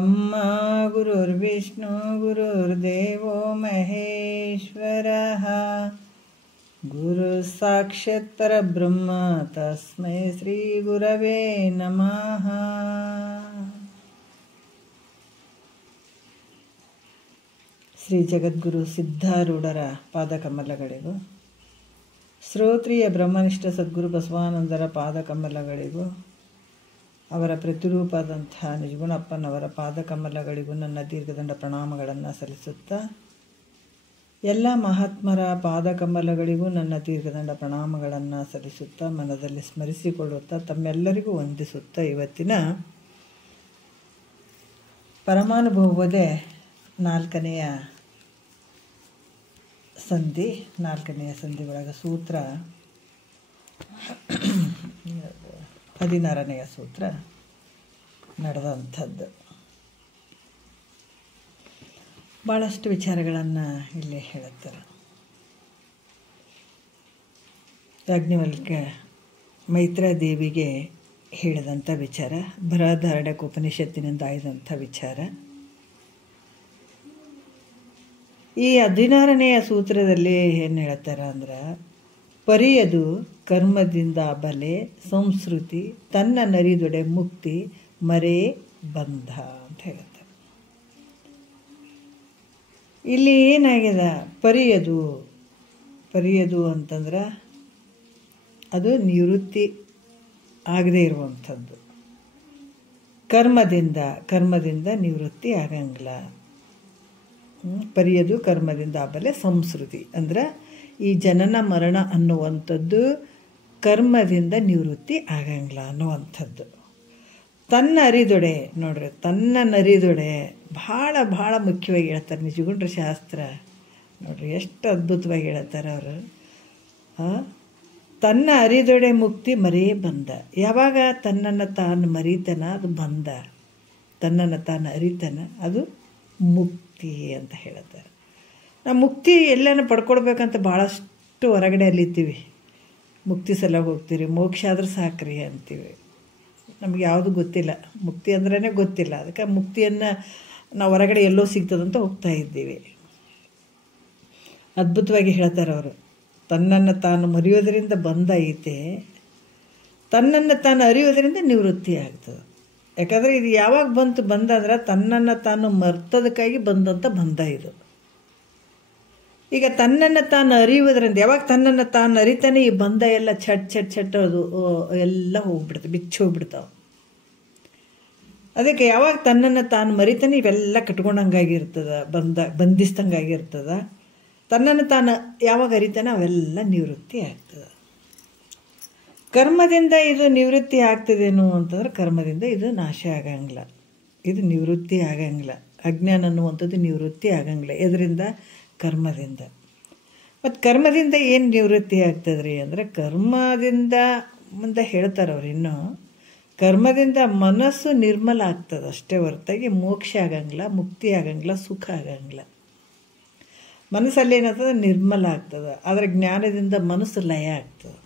गुरुर्ब्रह्मा गुरुर्विष्णु गुरुर्देवो महेश्वरः गुरुसाक्षात् परब्रह्म तस्मै श्री गुरवे नमः। ಶ್ರೀ ಜಗದ್ಗುರು ಸಿದ್ಧಾರೂಢರ ಪಾದಕಮಲಗಳಿಗೂ, ಶ್ರೋತ್ರಿಯ ಬ್ರಹ್ಮನಿಷ್ಠ ಸದ್ಗುರು ಬಸವಾನಂದರ ಪಾದಕಮಲಗಳಿಗೂ, ಅವರ ಪ್ರತಿರೂಪದಂಥ ನಿಜಗುಣಪ್ಪನವರ ಪಾದಕಮಲಗಳಿಗೂ ನನ್ನ ದೀರ್ಘದಂಡ ಪ್ರಣಾಮಗಳನ್ನು ಸಲ್ಲಿಸುತ್ತಾ, ಎಲ್ಲ ಮಹಾತ್ಮರ ಪಾದಕಮಲಗಳಿಗೂ ನನ್ನ ದೀರ್ಘದಂಡ ಪ್ರಣಾಮಗಳನ್ನು ಸಲ್ಲಿಸುತ್ತಾ, ಮನದಲ್ಲಿ ಸ್ಮರಿಸಿಕೊಳ್ಳುತ್ತಾ, ತಮ್ಮೆಲ್ಲರಿಗೂ ವಂದಿಸುತ್ತಾ, ಇವತ್ತಿನ ಪರಮಾನುಭವದೇ ನಾಲ್ಕನೆಯ ಸಂಧಿ ಒಳಗೆ ಸೂತ್ರ 16ನೆಯ ಸೂತ್ರ ನಡೆದಂಥದ್ದು. ಭಾಳಷ್ಟು ವಿಚಾರಗಳನ್ನು ಇಲ್ಲಿ ಹೇಳುತ್ತಾರೆ. ಯಾಜ್ಞವಲ್ಕ್ಯ ಮೈತ್ರಾದೇವಿಗೆ ಹೇಳಿದಂಥ ವಿಚಾರ, ಬೃಹದಾರಣ್ಯಕ ಉಪನಿಷತ್ತಿನಿಂದ ಆಯ್ದಂಥ ವಿಚಾರ. ಈ 16ನೆಯ ಸೂತ್ರದಲ್ಲಿ ಏನು ಹೇಳ್ತಾರೆ ಅಂದ್ರೆ, ಪರಿಯದು ಕರ್ಮದಿಂದ ಬಲೆ ಸಂಸ್ಕೃತಿ ತನ್ನ ನರಿದೊಡೆ ಮುಕ್ತಿ ಮರೇ ಬಂಧ ಅಂತ ಹೇಳ್ತಾರೆ. ಇಲ್ಲಿ ಏನಾಗಿದೆ, ಪರಿಯದು ಅಂತಂದ್ರೆ ಅದು ನಿವೃತ್ತಿ ಆಗದೇ ಇರುವಂಥದ್ದು. ಕರ್ಮದಿಂದ ನಿವೃತ್ತಿ ಆಗಂಗಿಲ್ಲ. ಪರಿಯದು ಕರ್ಮದಿಂದ ಆಬಲೆ ಸಂಸ್ಕೃತಿ ಅಂದ್ರೆ ಈ ಜನನ ಮರಣ ಅನ್ನುವಂಥದ್ದು ಕರ್ಮದಿಂದ ನಿವೃತ್ತಿ ಆಗಂಗಿಲ್ಲ ಅನ್ನುವಂಥದ್ದು. ತನ್ನ ಅರಿದೊಡೆ ನೋಡ್ರಿ, ತನ್ನ ನರಿದೊಡೆ ಭಾಳ ಭಾಳ ಮುಖ್ಯವಾಗಿ ಹೇಳ್ತಾರೆ ನಿಜಗುಂಡ್ರ ಶಾಸ್ತ್ರ. ನೋಡ್ರಿ ಎಷ್ಟು ಅದ್ಭುತವಾಗಿ ಹೇಳ್ತಾರೆ ಅವರು. ತನ್ನ ಅರಿದೊಡೆ ಮುಕ್ತಿ ಮರೇ ಬಂದ. ಯಾವಾಗ ತನ್ನನ್ನು ತಾನು ಮರಿತನ ಅದು ಬಂದ, ತನ್ನನ್ನು ತಾನು ಅರಿತನ ಅದು ಮುಕ್ತಿ ಅಂತ ಹೇಳ್ತಾರೆ. ನಾವು ಮುಕ್ತಿ ಎಲ್ಲನೂ ಪಡ್ಕೊಳ್ಬೇಕಂತ ಭಾಳಷ್ಟು ಹೊರಗಡೆ ಅಲ್ಲಿತ್ತೀವಿ. ಮುಕ್ತಿ ಸಲ ಹೋಗ್ತೀವಿ, ಮೋಕ್ಷ ಆದ್ರೆ ಸಾಕ್ರಿ ಅಂತೀವಿ. ನಮ್ಗೆ ಯಾವುದು ಗೊತ್ತಿಲ್ಲ, ಮುಕ್ತಿ ಅಂದ್ರೇ ಗೊತ್ತಿಲ್ಲ. ಅದಕ್ಕೆ ಮುಕ್ತಿಯನ್ನು ನಾವು ಹೊರಗಡೆ ಎಲ್ಲೋ ಸಿಗ್ತದಂತ ಹೋಗ್ತಾ ಇದ್ದೀವಿ. ಅದ್ಭುತವಾಗಿ ಹೇಳ್ತಾರೆ ಅವರು. ತನ್ನನ್ನು ತಾನು ಮರೆಯೋದರಿಂದ ಬಂದ ಐತೆ, ತನ್ನನ್ನು ತಾನು ಅರಿಯೋದರಿಂದ ನಿವೃತ್ತಿ ಆಗ್ತದೆ. ಯಾಕಂದರೆ ಇದು ಯಾವಾಗ ಬಂದಂದ್ರೆ ತನ್ನನ್ನು ತಾನು ಮರ್ತದಕ್ಕಾಗಿ ಬಂದಂಥ ಬಂಧ ಇದು. ಈಗ ತನ್ನನ್ನು ತಾನು ಅರಿಯುವುದರಿಂದ, ಯಾವಾಗ ತನ್ನನ್ನು ತಾನು ಅರಿತಾನೆ ಈ ಬಂಧ ಎಲ್ಲ ಚಟ್ ಅದು ಎಲ್ಲ ಹೋಗ್ಬಿಡ್ತವೆ, ಬಿಚ್ಚಿ ಹೋಗ್ಬಿಡ್ತಾವೆ. ಅದಕ್ಕೆ ಯಾವಾಗ ತನ್ನನ್ನು ತಾನು ಮರಿತಾನೆ ಇವೆಲ್ಲ ಕಟ್ಕೊಂಡಂಗಾಗಿರ್ತದೆ, ಬಂಧಿಸ್ದಂಗಾಗಿರ್ತದೆ. ತನ್ನನ್ನು ತಾನು ಯಾವಾಗ ಅರಿತಾನೆ ಅವೆಲ್ಲ ನಿವೃತ್ತಿ ಆಗ್ತದೆ. ಕರ್ಮದಿಂದ ಇದು ನಿವೃತ್ತಿ ಆಗ್ತದೇನು ಅಂತಂದ್ರೆ, ಕರ್ಮದಿಂದ ಇದು ನಾಶ ಆಗಂಗಿಲ್ಲ, ಇದು ನಿವೃತ್ತಿ ಆಗಂಗಿಲ್ಲ. ಅಜ್ಞಾನ ಅನ್ನುವಂಥದ್ದು ನಿವೃತ್ತಿ ಆಗಂಗಿಲ್ಲ. ಇದರಿಂದ ಕರ್ಮದಿಂದ. ಮತ್ತು ಕರ್ಮದಿಂದ ಏನು ನಿವೃತ್ತಿ ಆಗ್ತದ್ರಿ ಅಂದರೆ, ಕರ್ಮದಿಂದ ಮುಂದೆ ಹೇಳ್ತಾರೆ ಅವ್ರು. ಇನ್ನೂ ಕರ್ಮದಿಂದ ಮನಸ್ಸು ನಿರ್ಮಲ ಆಗ್ತದೆ ಅಷ್ಟೇ ಹೊರತಾಗಿ ಮೋಕ್ಷ ಆಗಂಗಿಲ್ಲ, ಮುಕ್ತಿ ಆಗಂಗಿಲ್ಲ, ಸುಖ ಆಗಂಗಿಲ್ಲ. ಮನಸ್ಸಲ್ಲಿ ಏನಾಗ್ತದೆ, ನಿರ್ಮಲ ಆಗ್ತದೆ. ಆದರೆ ಜ್ಞಾನದಿಂದ ಮನಸ್ಸು ಲಯ ಆಗ್ತದೆ.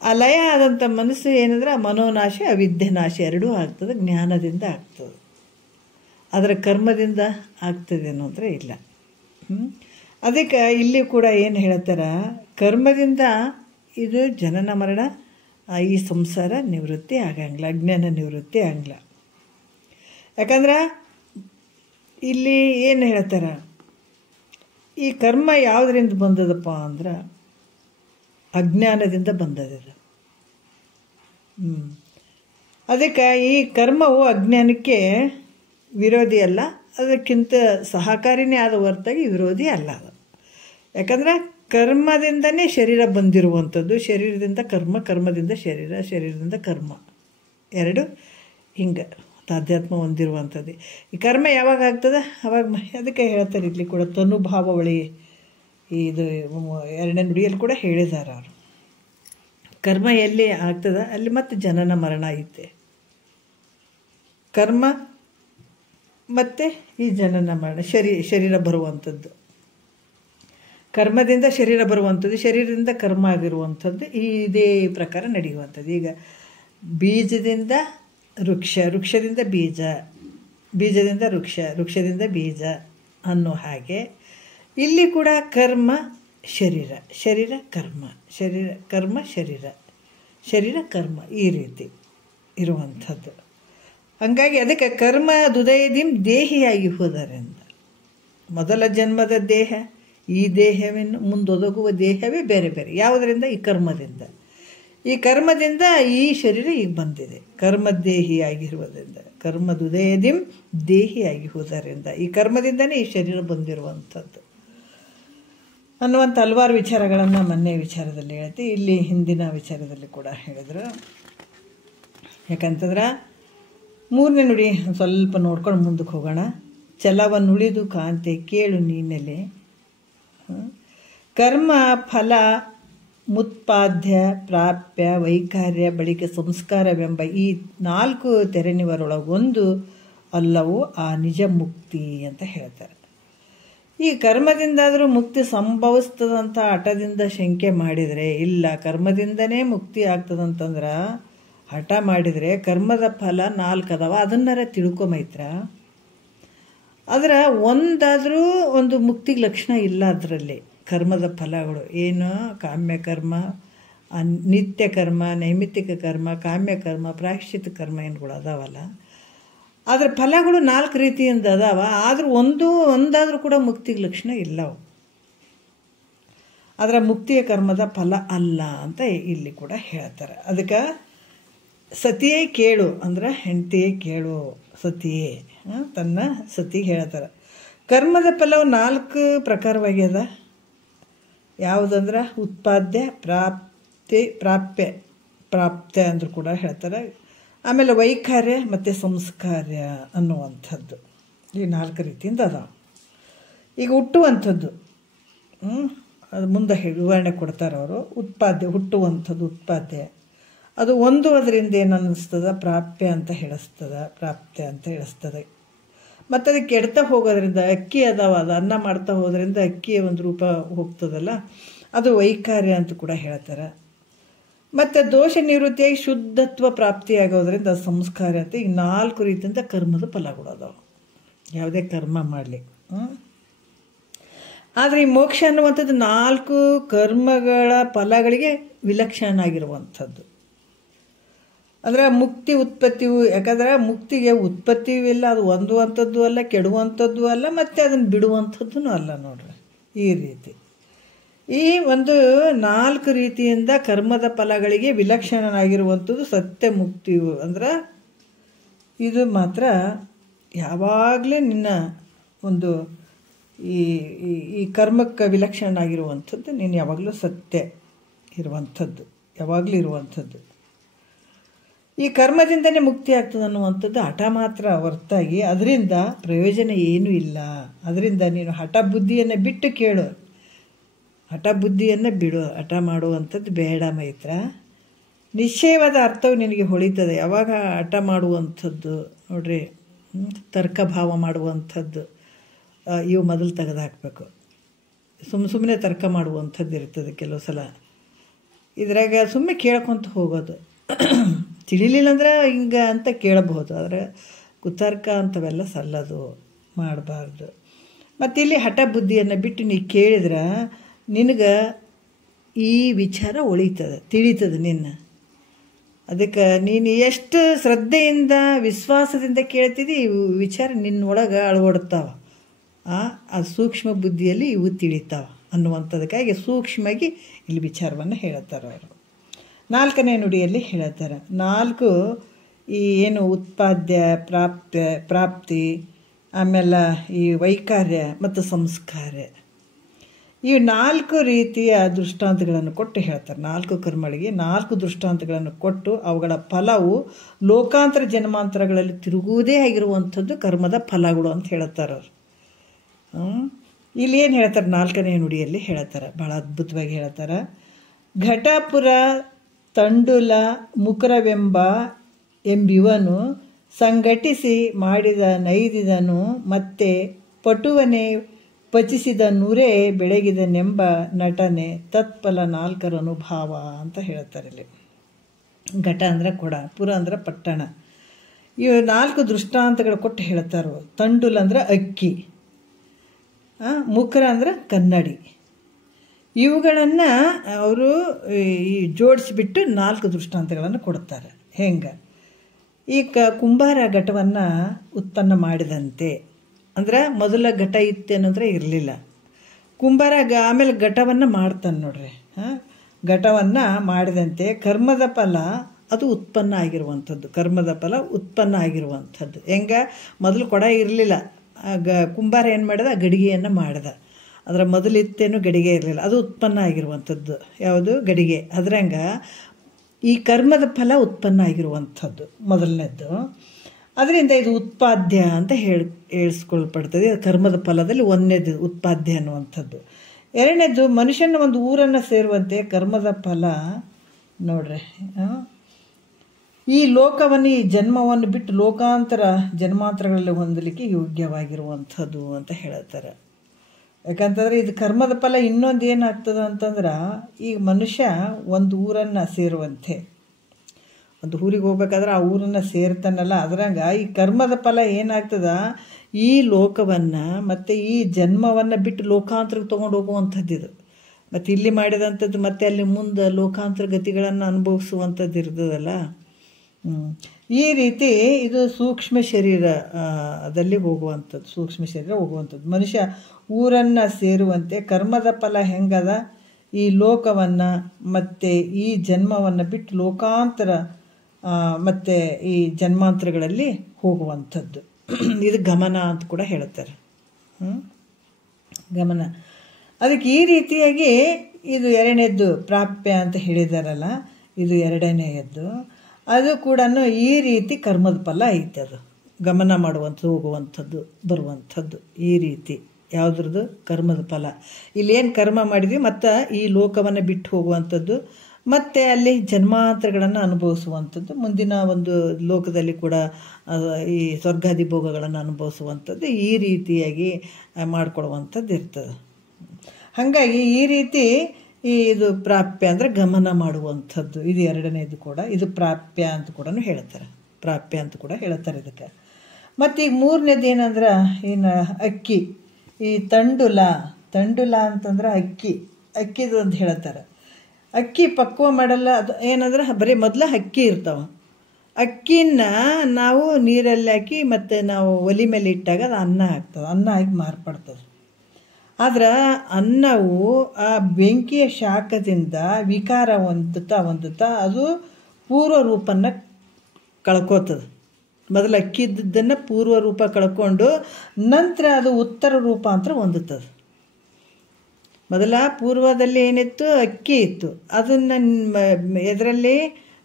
ಆ ಲಯ ಆದಂಥ ಮನಸ್ಸು ಏನಂದ್ರೆ ಮನೋನಾಶ ಅವಿದ್ಯೆನಾಶ ಎರಡೂ ಆಗ್ತದೆ, ಜ್ಞಾನದಿಂದ ಆಗ್ತದೆ. ಆದರೆ ಕರ್ಮದಿಂದ ಆಗ್ತದೇನು ಅಂದರೆ ಇಲ್ಲ. ಅದಕ್ಕೆ ಇಲ್ಲಿ ಕೂಡ ಏನು ಹೇಳ್ತಾರೆ, ಕರ್ಮದಿಂದ ಇದು ಜನನ ಮರಣ ಈ ಸಂಸಾರ ನಿವೃತ್ತಿ ಆಗಂಗಿಲ್ಲ, ಅಜ್ಞಾನ ನಿವೃತ್ತಿ ಆಗಂಗಿಲ್ಲ. ಯಾಕಂದ್ರೆ ಇಲ್ಲಿ ಏನು ಹೇಳ್ತಾರೆ, ಈ ಕರ್ಮ ಯಾವುದರಿಂದ ಬಂದದಪ್ಪ ಅಂದ್ರೆ ಅಜ್ಞಾನದಿಂದ ಬಂದದಿದೆ. ಅದಕ್ಕೆ ಈ ಕರ್ಮವು ಅಜ್ಞಾನಕ್ಕೆ ವಿರೋಧಿ ಅಲ್ಲ, ಅದಕ್ಕಿಂತ ಸಹಕಾರಿನೇ ಆದ ಹೊರತಾಗಿ ವಿರೋಧಿ ಅಲ್ಲ ಅದು. ಯಾಕಂದ್ರೆ ಕರ್ಮದಿಂದನೇ ಶರೀರ ಬಂದಿರುವಂಥದ್ದು, ಶರೀರದಿಂದ ಕರ್ಮ, ಕರ್ಮದಿಂದ ಶರೀರ, ಶರೀರದಿಂದ ಕರ್ಮ, ಎರಡು ಹಿಂಗೆ ತಾಧ್ಯಾತ್ಮ ಹೊಂದಿರುವಂಥದ್ದು. ಈ ಕರ್ಮ ಯಾವಾಗ ಆಗ್ತದೆ ಅವಾಗ ಅದಕ್ಕೆ ಹೇಳ್ತಾರೆ ಇಲ್ಲಿ ಕೂಡ ತನುಭಾವವಳಿ, ಇದು 2ನೇ ನುಡಿಯಲ್ಲಿ ಕೂಡ ಹೇಳಿದ್ದಾರೆ ಅವರು. ಕರ್ಮ ಎಲ್ಲಿ ಆಗ್ತದೆ ಅಲ್ಲಿ ಮತ್ತೆ ಜನನ ಮರಣ ಐತೆ. ಕರ್ಮ ಮತ್ತು ಈ ಜನನ ಮರಣ, ಶರೀರ ಬರುವಂಥದ್ದು. ಕರ್ಮದಿಂದ ಶರೀರ ಬರುವಂಥದ್ದು, ಶರೀರದಿಂದ ಕರ್ಮ ಆಗಿರುವಂಥದ್ದು ಇದೇ ಪ್ರಕಾರ ನಡೆಯುವಂಥದ್ದು. ಈಗ ಬೀಜದಿಂದ ವೃಕ್ಷ, ವೃಕ್ಷದಿಂದ ಬೀಜ, ಬೀಜದಿಂದ ವೃಕ್ಷ, ವೃಕ್ಷದಿಂದ ಬೀಜ ಅನ್ನೋ ಹಾಗೆ ಇಲ್ಲಿ ಕೂಡ ಕರ್ಮ ಶರೀರ, ಶರೀರ ಕರ್ಮ, ಶರೀರ ಕರ್ಮ ಶರೀರ, ಶರೀರ ಕರ್ಮ ಈ ರೀತಿ ಇರುವಂಥದ್ದು. ಹಾಗಾಗಿ ಅದಕ್ಕೆ ಕರ್ಮ ದುದಯದಿಂ ದೇಹಿಯಾಗಿ ಹೋದರಿಂದ ಮೊದಲ ಜನ್ಮದ ದೇಹ, ಈ ದೇಹವನ್ನು ಮುಂದೊದಗುವ ದೇಹವೇ ಬೇರೆ ಬೇರೆ. ಯಾವುದರಿಂದ? ಈ ಕರ್ಮದಿಂದ. ಈ ಕರ್ಮದಿಂದ ಈ ಶರೀರ ಈಗ ಬಂದಿದೆ. ಕರ್ಮದೇಹಿಯಾಗಿರುವುದರಿಂದ, ಕರ್ಮದುದಯದಿಂ ದೇಹಿಯಾಗಿ ಹೋದರಿಂದ, ಈ ಕರ್ಮದಿಂದನೇ ಈ ಶರೀರ ಬಂದಿರುವಂಥದ್ದು ಅನ್ನುವಂಥ ಹಲವಾರು ವಿಚಾರಗಳನ್ನು ಮೊನ್ನೆ ವಿಚಾರದಲ್ಲಿ ಹೇಳ್ತಿ, ಇಲ್ಲಿ ಹಿಂದಿನ ವಿಚಾರದಲ್ಲಿ ಕೂಡ ಹೇಳಿದರು. ಯಾಕಂತಂದ್ರೆ ಮೂರನೇ ನುಡಿ ಸ್ವಲ್ಪ ನೋಡ್ಕೊಂಡು ಮುಂದಕ್ಕೆ ಹೋಗೋಣ. ಛಲವನ್ನುಳಿದು ಕಾಂತೆ ಕೇಳು ನೀನೆಲೆ. ಕರ್ಮ ಫಲ ಮುತ್ಪಾದ್ಯ ಪ್ರಾಪ್ಯ ವೈಕಾರ್ಯ ಬಳಿಕ ಸಂಸ್ಕಾರವೆಂಬ ಈ 4 ತೆರೆನಿವರೊಳಗೊಂದು ಅಲ್ಲವೂ ಆ ನಿಜ ಮುಕ್ತಿ ಅಂತ ಹೇಳ್ತಾರೆ. ಈ ಕರ್ಮದಿಂದಾದರೂ ಮುಕ್ತಿ ಸಂಭವಿಸ್ತದಂಥ ಹಠದಿಂದ ಶಂಕೆ ಮಾಡಿದರೆ ಇಲ್ಲ, ಕರ್ಮದಿಂದನೇ ಮುಕ್ತಿ ಆಗ್ತದಂತಂದ್ರೆ ಹಠ ಮಾಡಿದರೆ ಕರ್ಮದ ಫಲ 4 ಅದಾವ, ಅದನ್ನಾರ ತಿಳ್ಕೊಂಬೈತ್ರ. ಆದರೆ ಒಂದಾದರೂ ಒಂದು ಮುಕ್ತಿಗೆ ಲಕ್ಷಣ ಇಲ್ಲ ಅದರಲ್ಲಿ. ಕರ್ಮದ ಫಲಗಳು ಏನು? ಕಾಮ್ಯ ಕರ್ಮ, ನಿತ್ಯ ಕರ್ಮ, ನೈಮಿತ್ತಿಕ ಕರ್ಮ, ಕಾಮ್ಯ ಕರ್ಮ, ಪ್ರಾಯಶ್ಚಿತ್ತ ಕರ್ಮ ಏನುಗಳು ಅದಾವಲ್ಲ, ಅದರ ಫಲಗಳು 4 ರೀತಿಯಿಂದ ಅದಾವ. ಆದರೂ ಒಂದಾದರೂ ಕೂಡ ಮುಕ್ತಿಗೆ ಲಕ್ಷಣ ಇಲ್ಲವು. ಅದರ ಮುಕ್ತಿಯ ಕರ್ಮದ ಫಲ ಅಲ್ಲ ಅಂತ ಇಲ್ಲಿ ಕೂಡ ಹೇಳ್ತಾರೆ. ಅದಕ್ಕೆ ಸತಿಯೇ ಕೇಳು ಅಂದ್ರೆ ಹೆಂಡತಿಯೇ ಕೇಳು, ಸತಿಯೇ ತನ್ನ ಸತಿಗೆ ಹೇಳ್ತಾರೆ. ಕರ್ಮದ ಫಲವು 4 ಪ್ರಕಾರವಾಗ್ಯದ. ಯಾವುದಂದ್ರೆ ಉತ್ಪಾದ್ಯ, ಪ್ರಾಪ್ಯ ಅಂದರೂ ಕೂಡ ಹೇಳ್ತಾರೆ. ಆಮೇಲೆ ವೈಕಾರ್ಯ ಮತ್ತು ಸಂಸ್ಕಾರ್ಯ ಅನ್ನುವಂಥದ್ದು ಈ 4 ರೀತಿಯಿಂದ ಅದಾವ. ಈಗ ಹುಟ್ಟುವಂಥದ್ದು ಅದು ಮುಂದೆ ವಿವರಣೆ ಕೊಡ್ತಾರೆ ಅವರು. ಉತ್ಪಾದ್ಯ, ಹುಟ್ಟುವಂಥದ್ದು ಉತ್ಪಾದ್ಯ, ಅದು ಅದರಿಂದ ಏನು ಅನ್ನಿಸ್ತದ? ಪ್ರಾಪ್ಯ ಅಂತ ಹೇಳಿಸ್ತದ, ಪ್ರಾಪ್ಯ ಅಂತ ಹೇಳಿಸ್ತದೆ. ಮತ್ತು ಅದಕ್ಕೆ ಕೆಡ್ತಾ ಹೋಗೋದ್ರಿಂದ ಅಕ್ಕಿ ಅದಾವ, ಅದು ಅನ್ನ ಮಾಡ್ತಾ ಹೋದ್ರಿಂದ ಅಕ್ಕಿಯ ಒಂದು ರೂಪ ಹೋಗ್ತದಲ್ಲ, ಅದು ವೈಕಾರ್ಯ ಅಂತ ಕೂಡ ಹೇಳ್ತಾರೆ. ಮತ್ತು ದೋಷ ನಿವೃತ್ತಿಯಾಗಿ ಶುದ್ಧತ್ವ ಪ್ರಾಪ್ತಿಯಾಗೋದ್ರಿಂದ ಅದು ಸಂಸ್ಕಾರ ಅಂತ. ಈಗ 4 ರೀತಿಯಿಂದ ಕರ್ಮದ ಫಲಗಳು ಅದಾವೆ, ಯಾವುದೇ ಕರ್ಮ ಮಾಡಲಿ. ಆದರೆ ಈ ಮೋಕ್ಷ ಅನ್ನುವಂಥದ್ದು 4 ಕರ್ಮಗಳ ಫಲಗಳಿಗೆ ವಿಲಕ್ಷಣವಾಗಿರುವಂಥದ್ದು. ಅಂದರೆ ಮುಕ್ತಿ ಉತ್ಪತ್ತಿಯು, ಯಾಕಂದ್ರೆ ಮುಕ್ತಿಗೆ ಉತ್ಪತ್ತಿಯೂ ಇಲ್ಲ, ಅದು ಹೊಂದುವಂಥದ್ದು ಅಲ್ಲ, ಕೆಡುವಂಥದ್ದು ಅಲ್ಲ, ಮತ್ತು ಅದನ್ನು ಬಿಡುವಂಥದ್ದು ಅಲ್ಲ. ನೋಡ್ರಿ ಈ ರೀತಿ ಈ ಒಂದು 4 ರೀತಿಯಿಂದ ಕರ್ಮದ ಫಲಗಳಿಗೆ ವಿಲಕ್ಷಣನಾಗಿರುವಂಥದ್ದು ಸತ್ಯ ಮುಕ್ತಿಯು. ಅಂದ್ರೆ ಇದು ಮಾತ್ರ ಯಾವಾಗಲೇ ನಿನ್ನ ಒಂದು ಈ ಕರ್ಮಕ್ಕೆ ವಿಲಕ್ಷಣನಾಗಿರುವಂಥದ್ದು, ನೀನು ಯಾವಾಗಲೂ ಸತ್ಯ ಇರುವಂಥದ್ದು, ಯಾವಾಗಲೂ ಇರುವಂಥದ್ದು. ಈ ಕರ್ಮದಿಂದನೇ ಮುಕ್ತಿ ಆಗ್ತದೆ ಅನ್ನುವಂಥದ್ದು ಹಠ ಮಾತ್ರ ಹೊರತಾಗಿ ಅದರಿಂದ ಪ್ರಯೋಜನ ಏನೂ ಇಲ್ಲ. ಅದರಿಂದ ನೀನು ಹಠ ಬುದ್ಧಿಯನ್ನು ಬಿಟ್ಟು ಕೇಳು, ಹಠ ಬುದ್ಧಿಯನ್ನು ಬಿಡು, ಹಠ ಮಾಡುವಂಥದ್ದು ಬೇಡ ಮೈತ್ರ. ನಿಶ್ಚಯವಾದ ಅರ್ಥವು ನಿನಗೆ ಹೊಳಿತದೆ. ಯಾವಾಗ ಹಠ ಮಾಡುವಂಥದ್ದು ನೋಡ್ರಿ, ತರ್ಕಭಾವ ಮಾಡುವಂಥದ್ದು ಇವು ಮೊದಲು ತೆಗೆದುಹಾಕಬೇಕು. ಸುಮ್ಮನೆ ತರ್ಕ ಮಾಡುವಂಥದ್ದು ಇರ್ತದೆ ಕೆಲವು ಸಲ. ಇದ್ರಾಗ ಸುಮ್ಮನೆ ಕೇಳ್ಕೊತ ಹೋಗೋದು, ತಿಳಿಲಿಲ್ಲ ಅಂದ್ರೆ ಹಿಂಗೆ ಅಂತ ಕೇಳಬಹುದು. ಆದರೆ ಕುತರ್ಕ ಅಂಥವೆಲ್ಲ ಸಲ್ಲದು, ಮಾಡಬಾರ್ದು. ಮತ್ತು ಇಲ್ಲಿ ಹಠ ಬುದ್ಧಿಯನ್ನು ಬಿಟ್ಟು ನೀ ಕೇಳಿದ್ರೆ ನಿನಗೆ ಈ ವಿಚಾರ ಒಳಿತದೆ, ತಿಳಿತದೆ ನಿನ್ನ. ಅದಕ್ಕೆ ನೀನು ಎಷ್ಟು ಶ್ರದ್ಧೆಯಿಂದ ವಿಶ್ವಾಸದಿಂದ ಕೇಳ್ತಿದ್ದಿ ಇವು ವಿಚಾರ ನಿನ್ನೊಳಗೆ ಅಳವಡ್ತಾವ. ಅದು ಸೂಕ್ಷ್ಮ ಬುದ್ಧಿಯಲ್ಲಿ ಇವು ತಿಳಿತಾವ ಅನ್ನುವಂಥದಕ್ಕಾಗಿ ಸೂಕ್ಷ್ಮವಾಗಿ ಇಲ್ಲಿ ವಿಚಾರವನ್ನು ಹೇಳುತ್ತಾರೆ ಅವರು. 4ನೇ ನುಡಿಯಲ್ಲಿ ಹೇಳುತ್ತಾರೆ. 4 ಈ ಏನು ಉತ್ಪಾದ್ಯ, ಪ್ರಾಪ್ತಿ, ಆಮೇಲೆ ಈ ವೈಕಾರ್ಯ ಮತ್ತು ಸಂಸ್ಕಾರ್ಯ, ಈ 4 ರೀತಿಯ ದೃಷ್ಟಾಂತಗಳನ್ನು ಕೊಟ್ಟು ಹೇಳ್ತಾರೆ. 4 ಕರ್ಮಗಳಿಗೆ 4 ದೃಷ್ಟಾಂತಗಳನ್ನು ಕೊಟ್ಟು ಅವುಗಳ ಫಲವು ಲೋಕಾಂತರ ಜನ್ಮಾಂತರಗಳಲ್ಲಿ ತಿರುಗುವುದೇ ಆಗಿರುವಂಥದ್ದು ಕರ್ಮದ ಫಲಗಳು ಅಂತ ಹೇಳ್ತಾರೆ ಅವರು. ಇಲ್ಲಿ ಏನು ಹೇಳ್ತಾರೆ 4ನೇ ನುಡಿಯಲ್ಲಿ ಹೇಳ್ತಾರೆ, ಭಾಳ ಅದ್ಭುತವಾಗಿ ಹೇಳ್ತಾರೆ. ಘಟಪುರ ತಂಡುಲ ಮುಕರವೆಂಬ ಎಂಬಿವನು ಸಂಘಟಿಸಿ ಮಾಡಿದ ನೈದಿದನು, ಮತ್ತೆ ಪಟುವನೆ ಪಚಿಸಿದ ನೂರೇ ಬೆಳಗಿದನೆಂಬ ನಟನೆ ತತ್ಫಲ 4ರ ಅನುಭಾವ ಅಂತ ಹೇಳ್ತಾರೆ ಇಲ್ಲಿ. ಘಟ ಅಂದರೆ ಕೊಡ, ಪುರ ಅಂದರೆ ಪಟ್ಟಣ, ಇವು 4 ದೃಷ್ಟಾಂತಗಳು ಕೊಟ್ಟು ಹೇಳ್ತಾರೆ. ತಂಡುಲ ಅಂದ್ರೆ ಅಕ್ಕಿ, ಮುಖರ ಅಂದ್ರೆ ಕನ್ನಡಿ. ಇವುಗಳನ್ನು ಅವರು ಈ ಜೋಡಿಸಿಬಿಟ್ಟು 4 ದೃಷ್ಟಾಂತಗಳನ್ನು ಕೊಡ್ತಾರೆ. ಹೆಂಗೆ ಈ ಕುಂಬಾರ ಘಟವನ್ನು ಉತ್ಪನ್ನ ಮಾಡಿದಂತೆ ಅಂದ್ರೆ ಮೊದಲ ಘಟ ಇತ್ತೇನಂದ್ರೆ ಇರಲಿಲ್ಲ. ಕುಂಬಾರ ಆಮೇಲೆ ಘಟವನ್ನು ಮಾಡ್ತಾನೆ ನೋಡ್ರಿ. ಘಟವನ್ನು ಮಾಡಿದಂತೆ ಕರ್ಮದ ಫಲ ಅದು ಉತ್ಪನ್ನ ಆಗಿರುವಂಥದ್ದು. ಕರ್ಮದ ಫಲ ಉತ್ಪನ್ನ ಆಗಿರುವಂಥದ್ದು ಹೆಂಗೆ ಮೊದಲು ಕೊಡ ಇರಲಿಲ್ಲ. ಕುಂಬಾರ ಏನು ಮಾಡಿದ, ಗಡಿಗೆಯನ್ನು ಮಾಡಿದ. ಅದರ ಮೊದಲಿತ್ತೇನು ಗಡಿಗೆ ಇರಲಿಲ್ಲ, ಅದು ಉತ್ಪನ್ನ ಆಗಿರುವಂಥದ್ದು. ಯಾವುದು? ಗಡಿಗೆ. ಅದ್ರಂಗ ಈ ಕರ್ಮದ ಫಲ ಉತ್ಪನ್ನ ಆಗಿರುವಂಥದ್ದು ಮೊದಲನೇದ್ದು. ಅದರಿಂದ ಇದು ಉತ್ಪಾದ್ಯ ಅಂತ ಹೇಳಿಸ್ಕೊಳ್ಪಡ್ತದೆ. ಕರ್ಮದ ಫಲದಲ್ಲಿ ಒಂದನೇದು ಉತ್ಪಾದ್ಯ ಅನ್ನುವಂಥದ್ದು. ಎರಡನೇದು ಮನುಷ್ಯನ ಒಂದು ಊರನ್ನು ಸೇರುವಂತೆ ಕರ್ಮದ ಫಲ ನೋಡ್ರಿ. ಈ ಲೋಕವನ್ನು, ಈ ಜನ್ಮವನ್ನು ಬಿಟ್ಟು ಲೋಕಾಂತರ ಜನ್ಮಾಂತರಗಳಲ್ಲಿ ಹೊಂದಲಿಕ್ಕೆ ಯೋಗ್ಯವಾಗಿರುವಂಥದ್ದು ಅಂತ ಹೇಳ್ತಾರೆ. ಯಾಕಂತಂದರೆ ಇದು ಕರ್ಮದ ಫಲ. ಇನ್ನೊಂದು ಏನಾಗ್ತದೆ ಅಂತಂದ್ರೆ, ಈಗ ಮನುಷ್ಯ ಒಂದು ಊರನ್ನು ಸೇರುವಂತೆ, ಒಂದು ಊರಿಗೆ ಹೋಗ್ಬೇಕಾದ್ರೆ ಆ ಊರನ್ನು ಸೇರ್ತಾನಲ್ಲ, ಅದ್ರಂಗೆ ಈ ಕರ್ಮದ ಫಲ ಏನಾಗ್ತದ, ಈ ಲೋಕವನ್ನು ಮತ್ತು ಈ ಜನ್ಮವನ್ನು ಬಿಟ್ಟು ಲೋಕಾಂತರಕ್ಕೆ ತೊಗೊಂಡು ಹೋಗುವಂಥದ್ದು ಇದು. ಮತ್ತು ಇಲ್ಲಿ ಮಾಡಿದಂಥದ್ದು ಮತ್ತೆ ಅಲ್ಲಿ ಮುಂದೆ ಲೋಕಾಂತರ ಗತಿಗಳನ್ನು ಅನುಭವಿಸುವಂಥದ್ದು ಇರ್ತದಲ್ಲ. ಈ ರೀತಿ ಇದು ಸೂಕ್ಷ್ಮ ಶರೀರದಲ್ಲಿ ಹೋಗುವಂಥದ್ದು, ಸೂಕ್ಷ್ಮ ಶರೀರ ಹೋಗುವಂಥದ್ದು. ಮನುಷ್ಯ ಊರನ್ನು ಸೇರುವಂತೆ ಕರ್ಮದ ಫಲ ಹೆಂಗದ, ಈ ಲೋಕವನ್ನು ಮತ್ತು ಈ ಜನ್ಮವನ್ನು ಬಿಟ್ಟು ಲೋಕಾಂತರ ಮತ್ತು ಈ ಜನ್ಮಾಂತರಗಳಲ್ಲಿ ಹೋಗುವಂಥದ್ದು. ಇದು ಗಮನ ಅಂತ ಕೂಡ ಹೇಳ್ತಾರೆ. ಗಮನ. ಅದಕ್ಕೆ ಈ ರೀತಿಯಾಗಿ ಇದು ಎರಡನೇದ್ದು ಪ್ರಾಪ್ಯ ಅಂತ ಹೇಳಿದಾರಲ್ಲ, ಇದು ಎರಡನೆಯದ್ದು. ಅದು ಕೂಡ ಈ ರೀತಿ ಕರ್ಮದ ಫಲ ಐತೆ. ಅದು ಗಮನ ಮಾಡುವಂಥದ್ದು, ಹೋಗುವಂಥದ್ದು, ಬರುವಂಥದ್ದು. ಈ ರೀತಿ ಯಾವುದ್ರದ್ದು? ಕರ್ಮದ ಫಲ. ಇಲ್ಲೇನು ಕರ್ಮ ಮಾಡಿದ್ವಿ ಮತ್ತು ಈ ಲೋಕವನ್ನು ಬಿಟ್ಟು ಹೋಗುವಂಥದ್ದು, ಮತ್ತು ಅಲ್ಲಿ ಜನ್ಮಾಂತರಗಳನ್ನು ಅನುಭವಿಸುವಂಥದ್ದು, ಮುಂದಿನ ಒಂದು ಲೋಕದಲ್ಲಿ ಕೂಡ ಈ ಸ್ವರ್ಗಾದಿ ಭೋಗಗಳನ್ನು ಅನುಭವಿಸುವಂಥದ್ದು, ಈ ರೀತಿಯಾಗಿ ಮಾಡಿಕೊಡುವಂಥದ್ದು ಇರ್ತದೆ. ಹಾಗಾಗಿ ಈ ರೀತಿ ಇದು ಪ್ರಾಪ್ಯ ಅಂದರೆ ಗಮನ ಮಾಡುವಂಥದ್ದು. ಇದು ಎರಡನೇದು ಕೂಡ. ಇದು ಪ್ರಾಪ್ಯ ಅಂತ ಕೂಡ ಹೇಳ್ತಾರೆ. ಪ್ರಾಪ್ಯ ಅಂತ ಕೂಡ ಹೇಳ್ತಾರೆ ಇದಕ್ಕೆ. ಮತ್ತು ಈಗ ಮೂರನೇದು ಏನಂದ್ರೆ, ಏನು ಅಕ್ಕಿ, ಈ ತಂಡುಲ. ತಂಡುಲ ಅಂತಂದ್ರೆ ಅಕ್ಕಿದು ಅಂತ ಹೇಳ್ತಾರೆ. ಅಕ್ಕಿ ಪಕ್ವ ಮಾಡಲ್ಲ. ಅದು ಏನಂದ್ರೆ ಬರೀ ಮೊದಲು ಅಕ್ಕಿ ಇರ್ತಾವೆ. ಅಕ್ಕಿನ ನಾವು ನೀರಲ್ಲಿ ಹಾಕಿ ಮತ್ತು ನಾವು ಒಲೆ ಮೇಲೆ ಇಟ್ಟಾಗ ಅದು ಅನ್ನ ಆಗ್ತದೆ, ಅನ್ನ ಆಗಿ ಮಾರ್ಪಡ್ತದೆ. ಆದ್ರೆ ಅನ್ನವು ಆ ಬೆಂಕಿಯ ಶಾಖದಿಂದ ವಿಕಾರ ಹೊಂದುತ್ತಾ ಅದು ಪೂರ್ವ ರೂಪನ್ನು ಕಳ್ಕೋತದೆ. ಮೊದಲು ಅಕ್ಕಿ ಇದ್ದದ್ದನ್ನು ಪೂರ್ವ ರೂಪ ಕಳ್ಕೊಂಡು ನಂತರ ಅದು ಉತ್ತರ ರೂಪಾಂತರ ಹೊಂದುತ್ತದೆ. ಮೊದಲ ಪೂರ್ವದಲ್ಲಿ ಏನಿತ್ತು, ಅಕ್ಕಿ ಇತ್ತು. ಅದನ್ನು ಇದರಲ್ಲಿ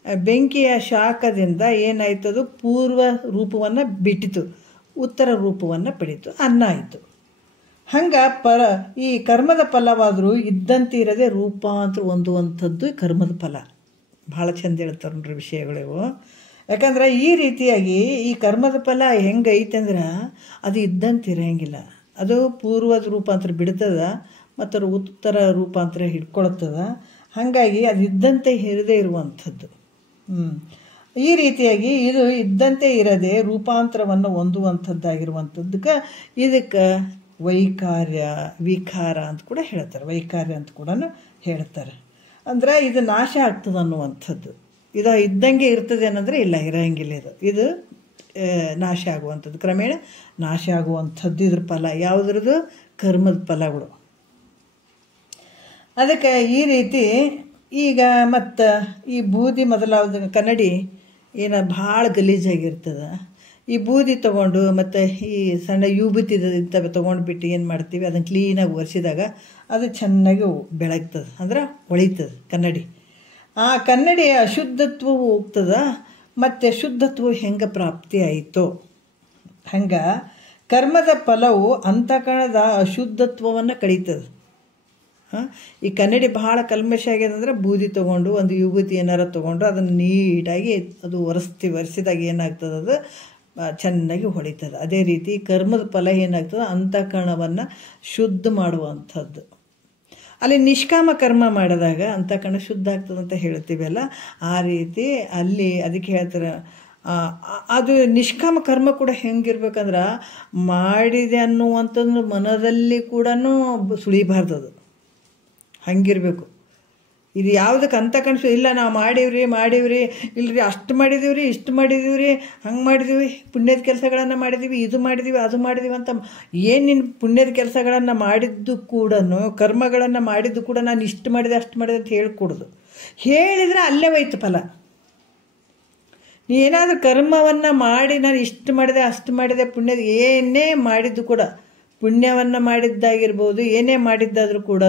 ಬೆಂಕಿಯ ಶಾಖದಿಂದ ಏನಾಯ್ತದು, ಪೂರ್ವ ರೂಪವನ್ನು ಬಿಟ್ಟಿತು, ಉತ್ತರ ರೂಪವನ್ನು ಪಡೀತು, ಅನ್ನ ಆಯಿತು. ಹಂಗೆ ಈ ಕರ್ಮದ ಫಲವಾದರೂ ಇದ್ದಂತೆ ಇರದೆ ರೂಪಾಂತರ ಹೊಂದುವಂಥದ್ದು ಕರ್ಮದ ಫಲ. ಭಾಳ ಚಂದ ಹೇಳ್ತಾರೆ ನೋಡ್ರಿ ವಿಷಯಗಳಿವು. ಯಾಕಂದ್ರೆ ಈ ರೀತಿಯಾಗಿ ಈ ಕರ್ಮದ ಫಲ ಹೆಂಗೈತೆ ಅಂದ್ರೆ ಅದು ಇದ್ದಂತೆ ಇರೋಂಗಿಲ್ಲ. ಅದು ಪೂರ್ವದ ರೂಪಾಂತರ ಬಿಡ್ತದ ಮತ್ತು ಅದು ಉತ್ತರ ರೂಪಾಂತರ ಹಿಡ್ಕೊಳ್ತದ. ಹಾಗಾಗಿ ಅದು ಇದ್ದಂತೆ ಇರದೇ ಇರುವಂಥದ್ದು. ಈ ರೀತಿಯಾಗಿ ಇದು ಇದ್ದಂತೆ ಇರದೆ ರೂಪಾಂತರವನ್ನು ಹೊಂದುವಂಥದ್ದಾಗಿರುವಂಥದ್ದಕ್ಕೆ ಇದಕ್ಕೆ ವೈಕಾರ್ಯ, ವಿಕಾರ ಅಂತ ಕೂಡ ಹೇಳ್ತಾರೆ. ವೈಕಾರ್ಯ ಅಂತ ಕೂಡ ಹೇಳ್ತಾರೆ. ಅಂದರೆ ಇದು ನಾಶ ಆಗ್ತದೆ ಅನ್ನುವಂಥದ್ದು. ಇದು ಇದ್ದಂಗೆ ಇರ್ತದೆ ಅನ್ನಂದರೆ ಇಲ್ಲ, ಇರೋಂಗಿಲ್ಲ. ಇದು ನಾಶ ಆಗುವಂಥದ್ದು, ಕ್ರಮೇಣ ನಾಶ ಆಗುವಂಥದ್ದು ಇದ್ರ ಫಲ. ಯಾವುದ್ರದ್ದು? ಕರ್ಮದ ಫಲಗಳು. ಅದಕ್ಕೆ ಈ ರೀತಿ ಈಗ ಮತ್ತು ಈ ಬೂದಿ ಮೊದಲಾದ ಕನ್ನಡಿ ಭಾಳ ಗಲೀಜಾಗಿರ್ತದೆ. ಈ ಬೂದಿ ತೊಗೊಂಡು ಮತ್ತು ಈ ಸಣ್ಣ ಯೂಬತಿ ಇಂಥವು ತೊಗೊಂಡ್ಬಿಟ್ಟು ಏನು ಮಾಡ್ತೀವಿ, ಅದನ್ನು ಕ್ಲೀನಾಗಿ ಒರೆಸಿದಾಗ ಅದು ಚೆನ್ನಾಗಿ ಬೆಳಗ್ತದೆ, ಅಂದ್ರೆ ಹೊಳಿತದೆ ಕನ್ನಡಿ. ಆ ಕನ್ನಡಿಯ ಅಶುದ್ಧತ್ವವು ಹೋಗ್ತದೆ. ಮತ್ತು ಶುದ್ಧತ್ವ ಹೆಂಗೆ ಪ್ರಾಪ್ತಿ ಆಯಿತೋ ಹಂಗೆ ಕರ್ಮದ ಫಲವು ಅಂತಃಕರಣದ ಅಶುದ್ಧತ್ವವನ್ನು ಕಳೀತದೆ. ಈ ಕನ್ನಡಿ ಭಾಳ ಕಲ್ಮಶ ಆಗ್ಯದಂದ್ರೆ ಬೂದಿ ತೊಗೊಂಡು ಒಂದು ಯುವತಿ ಏನಾರ ತೊಗೊಂಡು ಅದನ್ನು ನೀಟಾಗಿ ಅದು ಒರೆಸಿದಾಗ ಏನಾಗ್ತದೆ, ಅದು ಚೆನ್ನಾಗಿ ಹೊಳಿತದೆ. ಅದೇ ರೀತಿ ಕರ್ಮದ ಫಲ ಏನಾಗ್ತದೆ, ಅಂತಃಕರಣವನ್ನು ಶುದ್ಧ ಮಾಡುವಂಥದ್ದು. ಅಲ್ಲಿ ನಿಷ್ಕಾಮ ಕರ್ಮ ಮಾಡಿದಾಗ ಅಂತಃಕರಣ ಶುದ್ಧ ಆಗ್ತದೆ ಅಂತ ಹೇಳ್ತೀವಲ್ಲ, ಆ ರೀತಿ ಅಲ್ಲಿ ಅದಕ್ಕೆ ಹೇಳ್ತಾರೆ ಅದು ನಿಷ್ಕಾಮ ಕರ್ಮ ಕೂಡ ಹೆಂಗಿರ್ಬೇಕಂದ್ರೆ ಮಾಡಿದೆ ಅನ್ನುವಂಥದ್ದು ಮನದಲ್ಲಿ ಕೂಡ ಸುಳಿಬಾರ್ದು, ಅದು ಹಂಗಿರಬೇಕು. ಇದು ಯಾವುದಕ್ಕೆ ಅಂತ ಕನ್ಸು ಇಲ್ಲ ನಾವು ಮಾಡೀವ್ರಿ ಇಲ್ಲರಿ ಅಷ್ಟು ಮಾಡಿದೀವ್ರಿ ಇಷ್ಟು ಮಾಡಿದೀವ್ರಿ ಹಂಗೆ ಮಾಡಿದೀವಿ, ಪುಣ್ಯದ ಕೆಲಸಗಳನ್ನು ಮಾಡಿದ್ದೀವಿ, ಇದು ಮಾಡಿದ್ದೀವಿ ಅದು ಮಾಡಿದ್ದೀವಿ ಅಂತ ಏನು ನೀನು ಪುಣ್ಯದ ಕೆಲಸಗಳನ್ನು ಮಾಡಿದ್ದು ಕೂಡ ಕರ್ಮಗಳನ್ನು ಮಾಡಿದ್ದು ಕೂಡ ನಾನು ಇಷ್ಟು ಮಾಡಿದೆ ಅಷ್ಟು ಮಾಡಿದೆ ಅಂತ ಹೇಳ್ಕೊಡೋದು. ಹೇಳಿದರೆ ಅಲ್ಲೇ ಹೋಯ್ತು ಫಲ. ನೀ ಏನಾದರೂ ಕರ್ಮವನ್ನು ಮಾಡಿ ನಾನು ಇಷ್ಟು ಮಾಡಿದೆ ಅಷ್ಟು ಮಾಡಿದೆ ಪುಣ್ಯದ ಏನೇ ಮಾಡಿದ್ದು ಕೂಡ ಪುಣ್ಯವನ್ನು ಮಾಡಿದ್ದಾಗಿರ್ಬೋದು, ಏನೇ ಮಾಡಿದ್ದಾದರೂ ಕೂಡ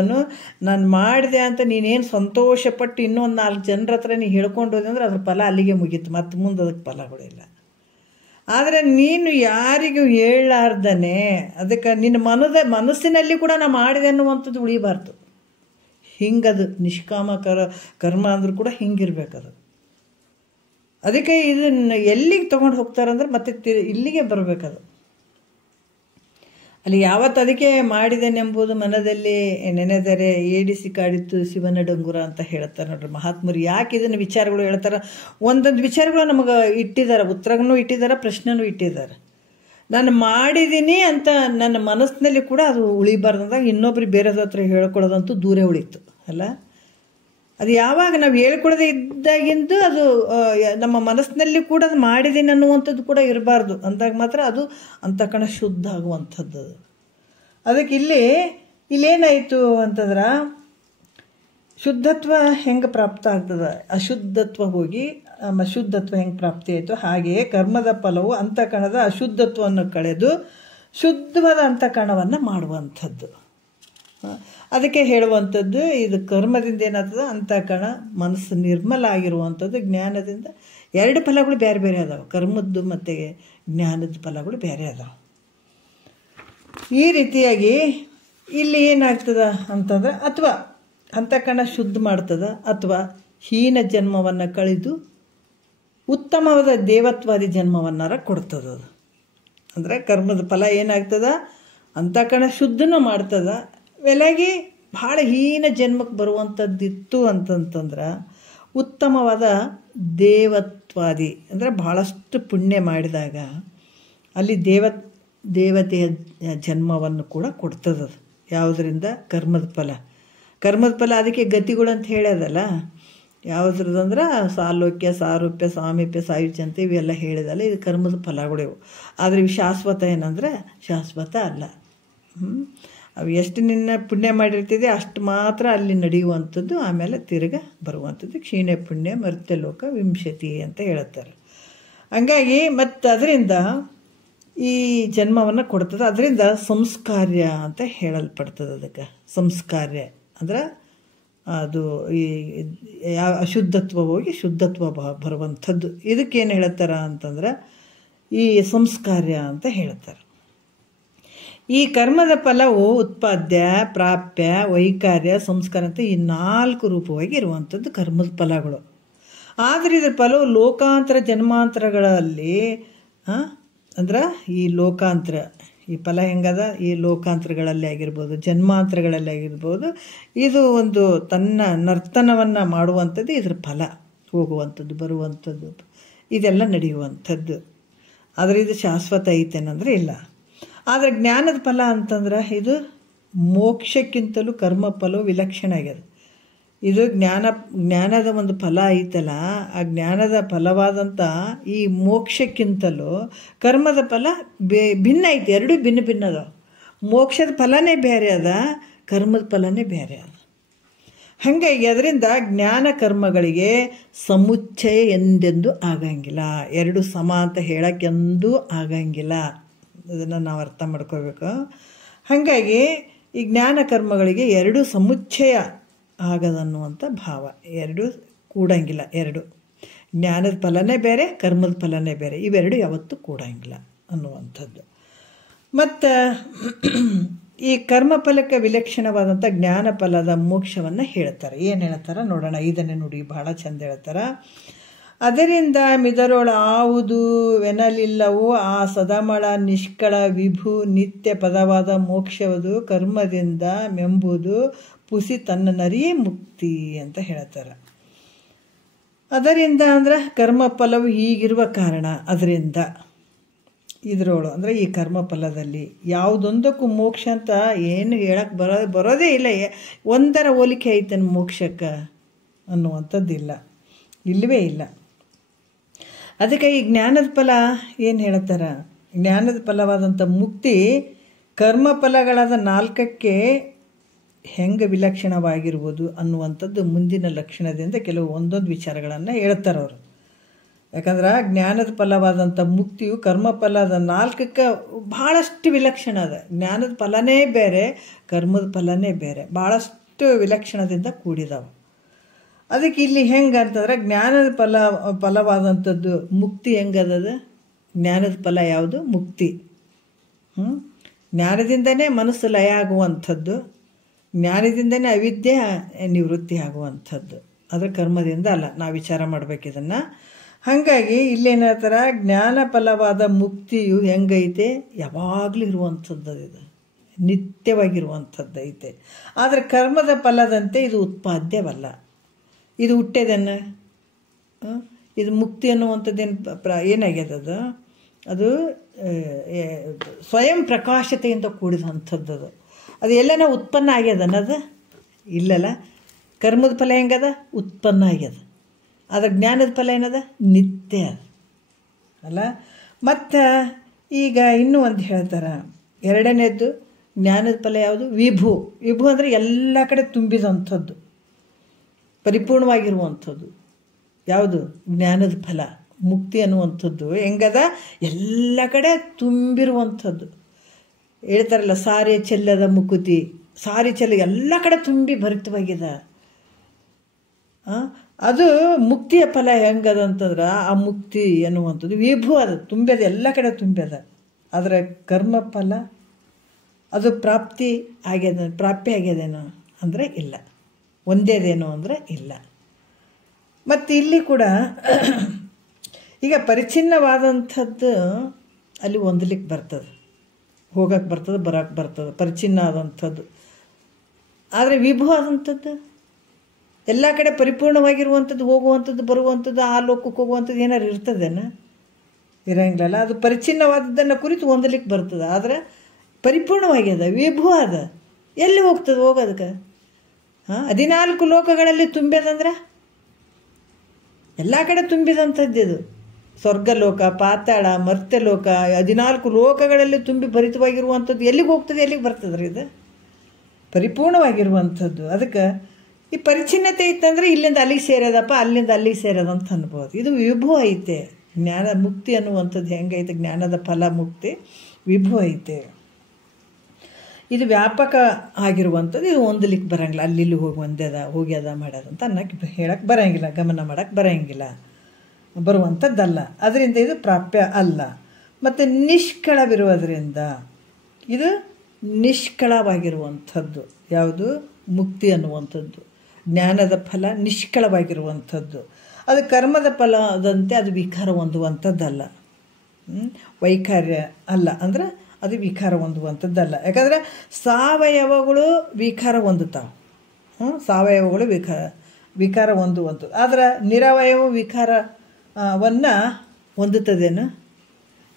ನಾನು ಮಾಡಿದೆ ಅಂತ ನೀನೇನು ಸಂತೋಷಪಟ್ಟು ಇನ್ನೊಂದು 4 ಜನರ ಹತ್ರ ನೀನು ಹೇಳ್ಕೊಂಡು ಹೋದೆ ಅಂದರೆ ಅದ್ರ ಫಲ ಅಲ್ಲಿಗೆ ಮುಗೀತು, ಮತ್ತು ಮುಂದೆ ಅದಕ್ಕೆ ಫಲಗಳಿಲ್ಲ. ಆದರೆ ನೀನು ಯಾರಿಗೂ ಹೇಳಲಾರ್ದನೆ ಅದಕ್ಕೆ ನಿನ್ನ ಮನಸ್ಸಿನಲ್ಲಿ ಕೂಡ ನಾನು ಮಾಡಿದೆ ಅನ್ನುವಂಥದ್ದು ಉಳಿಬಾರ್ದು. ಹಿಂಗದು ನಿಷ್ಕಾಮ ಕರ್ಮ ಅಂದರೂ ಕೂಡ ಹಿಂಗಿರ್ಬೇಕದು. ಅದಕ್ಕೆ ಇದನ್ನು ಎಲ್ಲಿಗೆ ತೊಗೊಂಡು ಹೋಗ್ತಾರಂದ್ರೆ ಮತ್ತೆ ಇಲ್ಲಿಗೆ ಬರಬೇಕದು. ಅಲ್ಲಿ ಯಾವತ್ತು ಅದಕ್ಕೆ ಮಾಡಿದೆನೆಂಬುದು ಮನದಲ್ಲಿ ನೆನೆದರೆ ಏಡಿಸಿ ಕಾಡಿತ್ತು ಶಿವನ ಡಂಗುರ ಅಂತ ಹೇಳ್ತಾರೆ ನೋಡ್ರಿ ಮಹಾತ್ಮರು. ಯಾಕೆ ಇದನ್ನು ವಿಚಾರಗಳು ಹೇಳ್ತಾರೆ? ಒಂದೊಂದು ವಿಚಾರಗಳು ನಮಗೆ ಇಟ್ಟಿದ್ದಾರೆ, ಉತ್ತರನೂ ಇಟ್ಟಿದ್ದಾರೆ, ಪ್ರಶ್ನೆನೂ ಇಟ್ಟಿದ್ದಾರೆ. ನಾನು ಮಾಡಿದ್ದೀನಿ ಅಂತ ನನ್ನ ಮನಸ್ಸಿನಲ್ಲಿ ಕೂಡ ಅದು ಉಳಿಬಾರ್ದಂದಾಗ ಇನ್ನೊಬ್ರಿಗೆ ಬೇರೆದ ಹತ್ರ ಹೇಳ್ಕೊಳ್ಳೋದಂತೂ ದೂರೇ ಉಳಿತು ಅಲ್ಲ. ಅದು ಯಾವಾಗ ನಾವು ಹೇಳ್ಕೊಡದೆ ಇದ್ದಾಗಿಂದು ಅದು ನಮ್ಮ ಮನಸ್ಸಿನಲ್ಲಿ ಕೂಡ ಅದು ಮಾಡಿದ್ದೀನಿ ಅನ್ನುವಂಥದ್ದು ಕೂಡ ಇರಬಾರ್ದು. ಅಂದಾಗ ಮಾತ್ರ ಅದು ಅಂತಕಣ ಶುದ್ಧ ಆಗುವಂಥದ್ದು. ಅದಕ್ಕೆ ಇಲ್ಲೇನಾಯಿತು ಅಂತಂದ್ರೆ ಶುದ್ಧತ್ವ ಹೆಂಗೆ ಪ್ರಾಪ್ತ ಆಗ್ತದೆ, ಅಶುದ್ಧತ್ವ ಹೋಗಿ ಶುದ್ಧತ್ವ ಹೆಂಗೆ ಪ್ರಾಪ್ತಿ ಆಯಿತು, ಹಾಗೆಯೇ ಕರ್ಮದ ಫಲವು ಅಂತಕಣದ ಅಶುದ್ಧತ್ವವನ್ನು ಕಳೆದು ಶುದ್ಧವಾದ ಅಂತಕಣವನ್ನು ಮಾಡುವಂಥದ್ದು. ಅದಕ್ಕೆ ಹೇಳುವಂಥದ್ದು ಇದು ಕರ್ಮದಿಂದ ಏನಾಗ್ತದೆ, ಅಂತಕಣ ಮನಸ್ಸು ನಿರ್ಮಲ ಆಗಿರುವಂಥದ್ದು. ಜ್ಞಾನದಿಂದ 2 ಫಲಗಳು ಬೇರೆ ಬೇರೆ ಅದಾವೆ, ಕರ್ಮದ್ದು ಮತ್ತು ಜ್ಞಾನದ ಫಲಗಳು ಬೇರೆ ಅದಾವೆ. ಈ ರೀತಿಯಾಗಿ ಇಲ್ಲಿ ಏನಾಗ್ತದ ಅಂತಂದ್ರೆ ಅಥವಾ ಅಂತಕಣ ಶುದ್ಧ ಮಾಡ್ತದ ಅಥವಾ ಹೀನ ಜನ್ಮವನ್ನು ಕಳೆದು ಉತ್ತಮವಾದ ದೇವತ್ವಾದಿ ಜನ್ಮವನ್ನಾರ ಕೊಡ್ತದದು. ಅಂದರೆ ಕರ್ಮದ ಫಲ ಏನಾಗ್ತದ, ಅಂತಕಣ ಶುದ್ಧನೂ ಮಾಡ್ತದ, ವೆಲಗಿ ಭಾಳ ಹೀನ ಜನ್ಮಕ್ಕೆ ಬರುವಂಥದ್ದಿತ್ತು ಅಂತಂತಂದ್ರೆ ಉತ್ತಮವಾದ ದೇವತ್ವಾದಿ ಅಂದರೆ ಭಾಳಷ್ಟು ಪುಣ್ಯ ಮಾಡಿದಾಗ ಅಲ್ಲಿ ದೇವತೆಯ ಜನ್ಮವನ್ನು ಕೂಡ ಕೊಡ್ತದದು. ಯಾವುದರಿಂದ? ಕರ್ಮದ ಫಲ. ಅದಕ್ಕೆ ಗತಿಗಳು ಅಂತ ಹೇಳ್ಯದಲ್ಲ, ಯಾವುದ್ರದಂದ್ರೆ ಸಾಲೋಕ್ಯ, ಸಾರೂಪ್ಯ, ಸಾಮೀಪ್ಯ, ಸಾಯುಜ್ಯ ಅಂತ ಇವೆಲ್ಲ ಹೇಳಿದಲ್ಲ, ಇದು ಕರ್ಮದ ಫಲಗಳು ಇವು. ಆದರೆ ಇವು ಶಾಶ್ವತ ಏನಂದರೆ ಶಾಶ್ವತ ಅಲ್ಲ. ಅವು ಎಷ್ಟು ನಿನ್ನ ಪುಣ್ಯ ಮಾಡಿರ್ತಿದೆ ಅಷ್ಟು ಮಾತ್ರ ಅಲ್ಲಿ ನಡೆಯುವಂಥದ್ದು, ಆಮೇಲೆ ತಿರುಗ ಬರುವಂಥದ್ದು. ಕ್ಷೀಣ ಪುಣ್ಯ ಮರ್ತ್ಯಲೋಕ ವಿಂಶತಿ ಅಂತ ಹೇಳ್ತಾರೆ. ಹಂಗಾಗಿ ಮತ್ತು ಅದರಿಂದ ಈ ಜನ್ಮವನ್ನು ಕೊಡ್ತದೆ. ಅದರಿಂದ ಸಂಸ್ಕಾರ್ಯ ಅಂತ ಹೇಳಲ್ಪಡ್ತದೆ. ಅದಕ್ಕೆ ಸಂಸ್ಕಾರ್ಯ ಅಂದ್ರೆ ಅದು ಈ ಅಶುದ್ಧತ್ವ ಹೋಗಿ ಶುದ್ಧತ್ವ ಬರುವಂಥದ್ದು. ಇದಕ್ಕೇನು ಹೇಳ್ತಾರ ಅಂತಂದ್ರೆ ಈ ಸಂಸ್ಕಾರ್ಯ ಅಂತ ಹೇಳ್ತಾರೆ. ಈ ಕರ್ಮದ ಫಲವು ಉತ್ಪಾದ್ಯ, ಪ್ರಾಪ್ಯ, ವೈಕಾರ್ಯ, ಸಂಸ್ಕಾರ ಅಂತ ಈ 4 ರೂಪವಾಗಿ ಇರುವಂಥದ್ದು ಕರ್ಮದ ಫಲಗಳು. ಆದರೆ ಇದರ ಫಲವು ಲೋಕಾಂತರ ಜನ್ಮಾಂತರಗಳಲ್ಲಿ ಅಂದ್ರೆ ಈ ಲೋಕಾಂತರ ಈ ಫಲ ಹೆಂಗದ, ಈ ಲೋಕಾಂತರಗಳಲ್ಲಿ ಆಗಿರ್ಬೋದು, ಜನ್ಮಾಂತರಗಳಲ್ಲಿ ಆಗಿರ್ಬೋದು, ಇದು ಒಂದು ತನ್ನ ನರ್ತನವನ್ನು ಮಾಡುವಂಥದ್ದು ಇದ್ರ ಫಲ. ಹೋಗುವಂಥದ್ದು, ಬರುವಂಥದ್ದು, ಇದೆಲ್ಲ ನಡೆಯುವಂಥದ್ದು. ಆದರೆ ಇದು ಶಾಶ್ವತ ಐತೇನಂದ್ರೆ ಇಲ್ಲ. ಆದರೆ ಜ್ಞಾನದ ಫಲ ಅಂತಂದ್ರೆ ಇದು ಮೋಕ್ಷಕ್ಕಿಂತಲೂ ಕರ್ಮ ಫಲವು ವಿಲಕ್ಷಣ ಆಗ್ಯದ. ಇದು ಜ್ಞಾನದ ಒಂದು ಫಲ ಐತಲ್ಲ, ಆ ಜ್ಞಾನದ ಫಲವಾದಂಥ ಈ ಮೋಕ್ಷಕ್ಕಿಂತಲೂ ಕರ್ಮದ ಫಲ ಭಿನ್ನ ಐತಿ. ಎರಡೂ ಭಿನ್ನ ಅದಾವ. ಮೋಕ್ಷದ ಫಲನೇ ಬೇರೆ ಅದ, ಕರ್ಮದ ಫಲನೇ ಬೇರೆ ಅದ. ಹಾಗಾಗಿ ಅದರಿಂದ ಜ್ಞಾನ ಕರ್ಮಗಳಿಗೆ ಸಮುಚ್ಚಯ ಎಂದೆಂದೂ ಆಗಂಗಿಲ್ಲ. 2 ಸಮ ಅಂತ ಹೇಳೋಕ್ಕೆಂದೂ ಆಗಂಗಿಲ್ಲ. ಅದನ್ನು ನಾವು ಅರ್ಥ ಮಾಡ್ಕೋಬೇಕು. ಹಾಗಾಗಿ ಈ ಜ್ಞಾನ ಕರ್ಮಗಳಿಗೆ 2 ಸಮುಚ್ಚಯ ಆಗದನ್ನುವಂಥ ಭಾವ. 2 ಕೂಡಂಗಿಲ್ಲ. 2 ಜ್ಞಾನದ ಫಲನೇ ಬೇರೆ, ಕರ್ಮದ ಫಲನೇ ಬೇರೆ. ಇವೆರಡು ಯಾವತ್ತೂ ಕೂಡಂಗಿಲ್ಲ ಅನ್ನುವಂಥದ್ದು. ಮತ್ತು ಈ ಕರ್ಮಫಲಕ್ಕೆ ವಿಲಕ್ಷಣವಾದಂಥ ಜ್ಞಾನ ಫಲದ ಮೋಕ್ಷವನ್ನು ಹೇಳ್ತಾರೆ. ಏನು ಹೇಳ್ತಾರೆ ನೋಡೋಣ. 5ನೇ ನುಡಿ ಭಾಳ ಚಂದ ಹೇಳ್ತಾರೆ. ಅದರಿಂದ ಮಿದರೊಳ ಆವುದು ವೆನಲಿಲ್ಲವೋ ಆ ಸದಮಳ ನಿಷ್ಕಳ ವಿಭು ನಿತ್ಯ ಪದವಾದ ಮೋಕ್ಷವದು ಕರ್ಮದಿಂದ ಮೆಂಬುದು ಪುಸಿ ತನ್ನ ನರಿಯೇ ಮುಕ್ತಿ ಅಂತ ಹೇಳ್ತಾರೆ. ಅದರಿಂದ ಅಂದ್ರೆ ಕರ್ಮಫಲವು ಹೀಗಿರುವ ಕಾರಣ ಅದರಿಂದ ಇದರೊಳು ಅಂದರೆ ಈ ಕರ್ಮಫಲದಲ್ಲಿ ಯಾವುದೊಂದಕ್ಕೂ ಮೋಕ್ಷ ಅಂತ ಏನು ಹೇಳಕ್ಕೆ ಬರೋದೇ ಇಲ್ಲ. ಒಂದರ ಹೋಲಿಕೆ ಐತನ ಮೋಕ್ಷಕ್ಕೆ ಅನ್ನುವಂಥದ್ದಿಲ್ಲ, ಇಲ್ಲವೇ ಇಲ್ಲ. ಅದಕ್ಕೆ ಈ ಜ್ಞಾನದ ಫಲ ಏನು ಹೇಳ್ತಾರ, ಜ್ಞಾನದ ಫಲವಾದಂಥ ಮುಕ್ತಿ ಕರ್ಮಫಲಗಳಾದ 4ಕ್ಕೆ ಹೆಂಗೆ ವಿಲಕ್ಷಣವಾಗಿರ್ಬೋದು ಅನ್ನುವಂಥದ್ದು ಮುಂದಿನ ಲಕ್ಷಣದಿಂದ ಕೆಲವು ಒಂದೊಂದು ವಿಚಾರಗಳನ್ನು ಹೇಳ್ತಾರೆ ಅವರು. ಯಾಕಂದ್ರೆ ಜ್ಞಾನದ ಫಲವಾದಂಥ ಮುಕ್ತಿಯು ಕರ್ಮಫಲದ 4ಕ್ಕೆ ಭಾಳಷ್ಟು ವಿಲಕ್ಷಣ ಅದ. ಜ್ಞಾನದ ಫಲನೇ ಬೇರೆ, ಕರ್ಮದ ಫಲನೇ ಬೇರೆ, ಭಾಳಷ್ಟು ವಿಲಕ್ಷಣದಿಂದ ಕೂಡಿದಾವೆ. ಅದಕ್ಕೆ ಇಲ್ಲಿ ಹೆಂಗೆ ಅಂತಂದ್ರೆ ಜ್ಞಾನದ ಫಲವಾದಂಥದ್ದು ಮುಕ್ತಿ ಹೆಂಗದ, ಜ್ಞಾನದ ಫಲ ಯಾವುದು, ಮುಕ್ತಿ. ಜ್ಞಾನದಿಂದನೇ ಮನಸ್ಸು ಲಯ ಆಗುವಂಥದ್ದು, ಜ್ಞಾನದಿಂದನೇ ಅವಿದ್ಯೆ ನಿವೃತ್ತಿ ಆಗುವಂಥದ್ದು. ಅದರ ಕರ್ಮದಿಂದ ಅಲ್ಲ, ನಾವು ವಿಚಾರ ಮಾಡ್ಬೇಕಿದನ್ನು. ಹಾಗಾಗಿ ಇಲ್ಲೇನತ್ತರ ಜ್ಞಾನ ಫಲವಾದ ಮುಕ್ತಿಯು ಹೆಂಗೈತೆ, ಯಾವಾಗಲೂ ಇರುವಂಥದ್ದು, ಇದು ನಿತ್ಯವಾಗಿರುವಂಥದ್ದು ಐತೆ. ಆದರೆ ಕರ್ಮದ ಫಲದಂತೆ ಇದು ಉತ್ಪಾದ್ಯವಲ್ಲ, ಇದು ಹುಟ್ಟೇದನ್ನು. ಇದು ಮುಕ್ತಿ ಅನ್ನುವಂಥದ್ದೇನು ಏನಾಗ್ಯದ, ಅದು ಸ್ವಯಂ ಪ್ರಕಾಶತೆಯಿಂದ ಕೂಡಿದಂಥದ್ದು. ಅದು ಎಲ್ಲನ ಉತ್ಪನ್ನ ಆಗ್ಯದ ಅನ್ನೋದು ಇಲ್ಲಲ್ಲ. ಕರ್ಮದ ಫಲ ಹೆಂಗದ, ಉತ್ಪನ್ನ ಆಗ್ಯದ. ಆದರೆ ಜ್ಞಾನದ ಫಲ ಏನದ, ನಿತ್ಯ ಅದ ಅಲ್ಲ. ಮತ್ತು ಈಗ ಇನ್ನೂ ಒಂದು ಹೇಳ್ತಾರೆ, ಎರಡನೇದ್ದು ಜ್ಞಾನದ ಫಲ ಯಾವುದು, ವಿಭು. ವಿಭು ಅಂದರೆ ಎಲ್ಲ ಕಡೆ ತುಂಬಿದಂಥದ್ದು, ಪರಿಪೂರ್ಣವಾಗಿರುವಂಥದ್ದು. ಯಾವುದು, ಜ್ಞಾನದ ಫಲ. ಮುಕ್ತಿ ಅನ್ನುವಂಥದ್ದು ಹೆಂಗದ, ಎಲ್ಲ ಕಡೆ ತುಂಬಿರುವಂಥದ್ದು. ಹೇಳ್ತಾರಲ್ಲ, ಸಾರಿ ಚೆಲ್ಲದ ಮುಕುತಿ, ಸಾರಿ ಚೆಲ್ಲ ಎಲ್ಲ ಕಡೆ ತುಂಬಿ ಭರಿತವಾಗಿದೆ. ಅದು ಮುಕ್ತಿಯ ಫಲ ಹೆಂಗದ ಅಂತಂದ್ರೆ, ಆ ಮುಕ್ತಿ ಅನ್ನುವಂಥದ್ದು ವಿಭು, ಅದು ತುಂಬ್ಯದ, ಎಲ್ಲ ಕಡೆ ತುಂಬ್ಯದ. ಆದರೆ ಕರ್ಮಫಲ ಅದು ಪ್ರಾಪ್ತಿ ಆಗ್ಯದೇನೋ ಅಂದರೆ ಇಲ್ಲ, ಒಂದೇದೇನೋ ಅಂದರೆ ಇಲ್ಲ. ಮತ್ತು ಇಲ್ಲಿ ಕೂಡ ಈಗ ಪರಿಚ್ಛಿನ್ನವಾದಂಥದ್ದು ಅಲ್ಲಿ ಹೊಂದಲಿಕ್ಕೆ ಬರ್ತದೆ, ಹೋಗಕ್ಕೆ ಬರ್ತದೆ, ಬರೋಕ್ಕೆ ಬರ್ತದೆ, ಪರಿಚ್ಛಿನ್ನ ಆದಂಥದ್ದು. ಆದರೆ ವಿಭು ಆದಂಥದ್ದು ಎಲ್ಲ ಕಡೆ ಪರಿಪೂರ್ಣವಾಗಿರುವಂಥದ್ದು, ಹೋಗುವಂಥದ್ದು, ಬರುವಂಥದ್ದು, ಆ ಲೋಕಕ್ಕೆ ಹೋಗುವಂಥದ್ದು ಏನಾರು ಇರ್ತದೇನ, ಇರೋಂಗಿಲ್ಲ. ಅದು ಪರಿಚ್ಛಿನ್ನವಾದದ್ದನ್ನು ಕುರಿತು ಹೊಂದಲಿಕ್ಕೆ ಬರ್ತದೆ. ಆದರೆ ಪರಿಪೂರ್ಣವಾಗ್ಯದ, ವಿಭು ಅದ, ಎಲ್ಲಿ ಹೋಗ್ತದೆ ಹೋಗೋದಕ್ಕೆ. 14 ಲೋಕಗಳಲ್ಲಿ ತುಂಬ್ಯದಂದ್ರೆ ಎಲ್ಲ ಕಡೆ ತುಂಬಿದಂಥದ್ದು. ಇದು ಸ್ವರ್ಗಲೋಕ, ಪಾತಾಳ, ಮರ್ತ್ಯಲೋಕ, 14 ಲೋಕಗಳಲ್ಲಿ ತುಂಬಿ ಭರಿತವಾಗಿರುವಂಥದ್ದು. ಎಲ್ಲಿಗೆ ಹೋಗ್ತದೆ, ಎಲ್ಲಿಗೆ ಬರ್ತದ್ರಿ ಇದು, ಪರಿಪೂರ್ಣವಾಗಿರುವಂಥದ್ದು. ಅದಕ್ಕೆ ಈ ಪರಿಚ್ಛಿನ್ನತೆ ಇತ್ತಂದರೆ ಇಲ್ಲಿಂದ ಅಲ್ಲಿಗೆ ಸೇರೋದಪ್ಪ, ಅಲ್ಲಿಂದ ಅಲ್ಲಿಗೆ ಸೇರೋದಂತ ಅನ್ಬೋದು. ಇದು ವಿಭು ಐತೆ. ಜ್ಞಾನ ಮುಕ್ತಿ ಅನ್ನುವಂಥದ್ದು ಹೆಂಗೈತೆ, ಜ್ಞಾನದ ಫಲ ಮುಕ್ತಿ ವಿಭು ಐತೆ. ಇದು ವ್ಯಾಪಕ ಆಗಿರುವಂಥದ್ದು. ಇದು ಹೊಂದಲಿಕ್ಕೆ ಬರೋಂಗಿಲ್ಲ, ಅಲ್ಲಿ ಹೋಗಿ ಹೋಗ್ಯದ ಮಾಡ್ಯದಂತ ಅನ್ನಕ್ಕೆ ಹೇಳಕ್ಕೆ ಬರೋಂಗಿಲ್ಲ, ಗಮನ ಮಾಡೋಕ್ಕೆ ಬರೋಂಗಿಲ್ಲ, ಬರುವಂಥದ್ದಲ್ಲ. ಅದರಿಂದ ಇದು ಪ್ರಾಪ್ಯ ಅಲ್ಲ. ಮತ್ತು ನಿಷ್ಕಳವಿರುವುದರಿಂದ ಇದು ನಿಷ್ಕಳವಾಗಿರುವಂಥದ್ದು. ಯಾವುದು, ಮುಕ್ತಿ ಅನ್ನುವಂಥದ್ದು, ಜ್ಞಾನದ ಫಲ ನಿಷ್ಕಳವಾಗಿರುವಂಥದ್ದು. ಅದು ಕರ್ಮದ ಫಲದಂತೆ ಅದು ವಿಕಾರ ಹೊಂದುವಂಥದ್ದಲ್ಲ, ವೈಕಾರ್ಯ ಅಲ್ಲ, ಅಂದರೆ ಅದು ವಿಕಾರ ಹೊಂದುವಂಥದ್ದಲ್ಲ. ಯಾಕಂದರೆ ಸಾವಯವಗಳು ವಿಕಾರ ಹೊಂದುತ್ತಾವೆ, ಸಾವಯವಗಳು ವಿಕಾರ ಹೊಂದುವಂಥದ್ದು. ಆದರೆ ನಿರವಯವ ವಿಕಾರವನ್ನು ಹೊಂದುತ್ತದೇನು,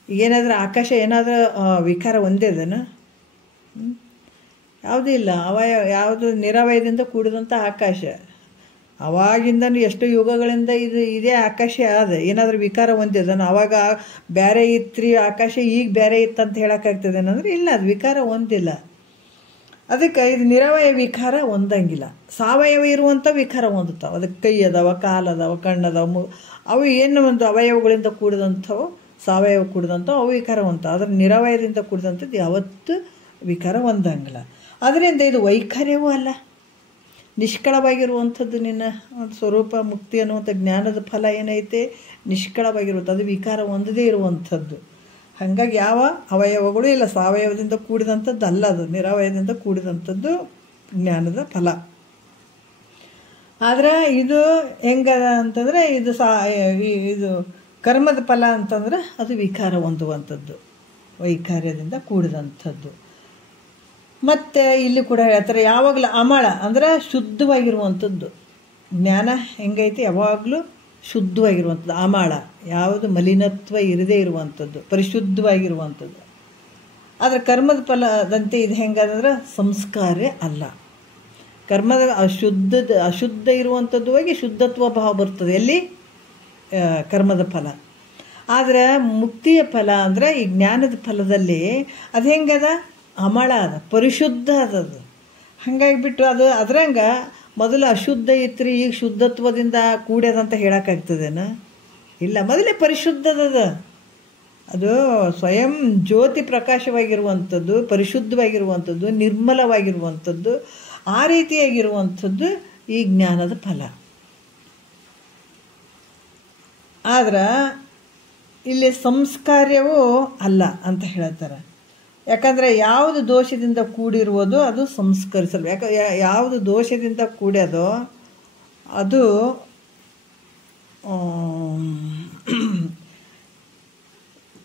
ಏನಾದರೂ ಆಕಾಶ ಏನಾದರೂ ವಿಕಾರ ಹೊಂದೇದೇನು, ಯಾವುದೂ ಇಲ್ಲ. ಯಾವುದು ನಿರವಯದಿಂದ ಕೂಡಿದಂಥ ಆಕಾಶ, ಅವಾಗಿಂದನೂ ಎಷ್ಟೋ ಯುಗಗಳಿಂದ ಇದೇ ಆಕಾಶ ಅದ. ಏನಾದರೂ ವಿಕಾರ ಹೊಂದಿದನು, ಅವಾಗ ಬೇರೆ ಇತ್ತು ಆಕಾಶ, ಈಗ ಬೇರೆ ಇತ್ತಂತ ಹೇಳೋಕ್ಕಾಗ್ತದೇನಂದ್ರೆ ಇಲ್ಲ, ಅದು ವಿಕಾರ ಹೊಂದಿಲ್ಲ. ಅದಕ್ಕೆ ಇದು ನಿರವಯ ವಿಕಾರ ಹೊಂದಂಗಿಲ್ಲ. ಸಾವಯವ ಇರುವಂಥ ವಿಕಾರ ಹೊಂದುತ್ತಾವೆ. ಅದಕ್ಕೆ ಕೈ ಅದಾವ, ಕಾಲದಾವ, ಕಣ್ಣದಾವ, ಅವು ಏನು ಒಂದು ಅವಯವಗಳಿಂದ ಕೂಡಿದಂಥವು, ಸಾವಯವ ಕೂಡಿದಂಥವು ಅವು ವಿಕಾರ ಹೊಂದ್ತಾವೆ. ಆದರೆ ನಿರವಯದಿಂದ ಕೂಡಿದಂಥದ್ದು ಯಾವತ್ತೂ ವಿಕಾರ ಹೊಂದಂಗಿಲ್ಲ. ಅದರಿಂದ ಇದು ವೈಖರ್ಯವೂ ಅಲ್ಲ, ನಿಷ್ಕಳವಾಗಿರುವಂಥದ್ದು. ನಿನ್ನ ಸ್ವರೂಪ ಮುಕ್ತಿ ಅನ್ನುವಂಥ ಜ್ಞಾನದ ಫಲ ಏನೈತೆ, ನಿಷ್ಕಳವಾಗಿರುವಂಥ, ಅದು ವಿಕಾರ ಹೊಂದದೇ ಇರುವಂಥದ್ದು. ಹಾಗಾಗಿ ಯಾವ ಅವಯವಗಳು ಇಲ್ಲ, ಸಾವಯವದಿಂದ ಕೂಡಿದಂಥದ್ದು ಅಲ್ಲ, ಅದು ನಿರವಯದಿಂದ ಕೂಡಿದಂಥದ್ದು ಜ್ಞಾನದ ಫಲ. ಆದರೆ ಇದು ಹೆಂಗದ ಅಂತಂದರೆ ಇದು ಕರ್ಮದ ಫಲ ಅಂತಂದ್ರೆ ಅದು ವಿಕಾರ ಹೊಂದುವಂಥದ್ದು, ವೈಕಾರ್ಯದಿಂದ ಕೂಡಿದಂಥದ್ದು. ಮತ್ತು ಇಲ್ಲಿ ಕೂಡ ಹೇಳ್ತಾರೆ, ಯಾವಾಗಲೂ ಅಮಳ ಅಂದರೆ ಶುದ್ಧವಾಗಿರುವಂಥದ್ದು. ಜ್ಞಾನ ಹೆಂಗೈತಿ, ಯಾವಾಗಲೂ ಶುದ್ಧವಾಗಿರುವಂಥದ್ದು, ಆಮಾಳ ಯಾವುದು ಮಲಿನತ್ವ ಇರದೇ ಇರುವಂಥದ್ದು, ಪರಿಶುದ್ಧವಾಗಿರುವಂಥದ್ದು. ಆದರೆ ಕರ್ಮದ ಫಲದಂತೆ ಇದು ಹೆಂಗಂದ್ರೆ ಸಂಸ್ಕಾರ ಅಲ್ಲ. ಕರ್ಮದ ಅಶುದ್ಧ ಇರುವಂಥದ್ದು ಹೋಗಿ ಶುದ್ಧತ್ವ ಭಾವ ಬರ್ತದೆ ಎಲ್ಲಿ? ಕರ್ಮದ ಫಲ. ಆದರೆ ಮುಕ್ತಿಯ ಫಲ ಅಂದರೆ ಈ ಜ್ಞಾನದ ಫಲದಲ್ಲಿ ಅದು ಹೆಂಗದ? ಅಮಳ ಅದ, ಪರಿಶುದ್ಧ ಅದದು. ಹಾಗಾಗಿಬಿಟ್ಟು ಅದು ಅದ್ರಂಗೆ ಮೊದಲು ಅಶುದ್ಧ ಇತ್ತು, ಈಗ ಶುದ್ಧತ್ವದಿಂದ ಕೂಡ್ಯದಂತ ಹೇಳೋಕ್ಕಾಗ್ತದೇನ? ಇಲ್ಲ, ಮೊದಲೇ ಪರಿಶುದ್ಧದ. ಅದು ಸ್ವಯಂ ಜ್ಯೋತಿ ಪ್ರಕಾಶವಾಗಿರುವಂಥದ್ದು, ಪರಿಶುದ್ಧವಾಗಿರುವಂಥದ್ದು, ನಿರ್ಮಲವಾಗಿರುವಂಥದ್ದು, ಆ ರೀತಿಯಾಗಿರುವಂಥದ್ದು ಈ ಜ್ಞಾನದ ಫಲ. ಆದ್ರೆ ಇಲ್ಲಿ ಸಂಸ್ಕಾರ್ಯವೂ ಅಲ್ಲ ಅಂತ ಹೇಳ್ತಾರೆ. ಯಾಕಂದರೆ ಯಾವುದು ದೋಷದಿಂದ ಕೂಡಿರುವುದು ಅದು ಸಂಸ್ಕರಿಸಲು. ಯಾವುದು ದೋಷದಿಂದ ಕೂಡ್ಯದೋ ಅದು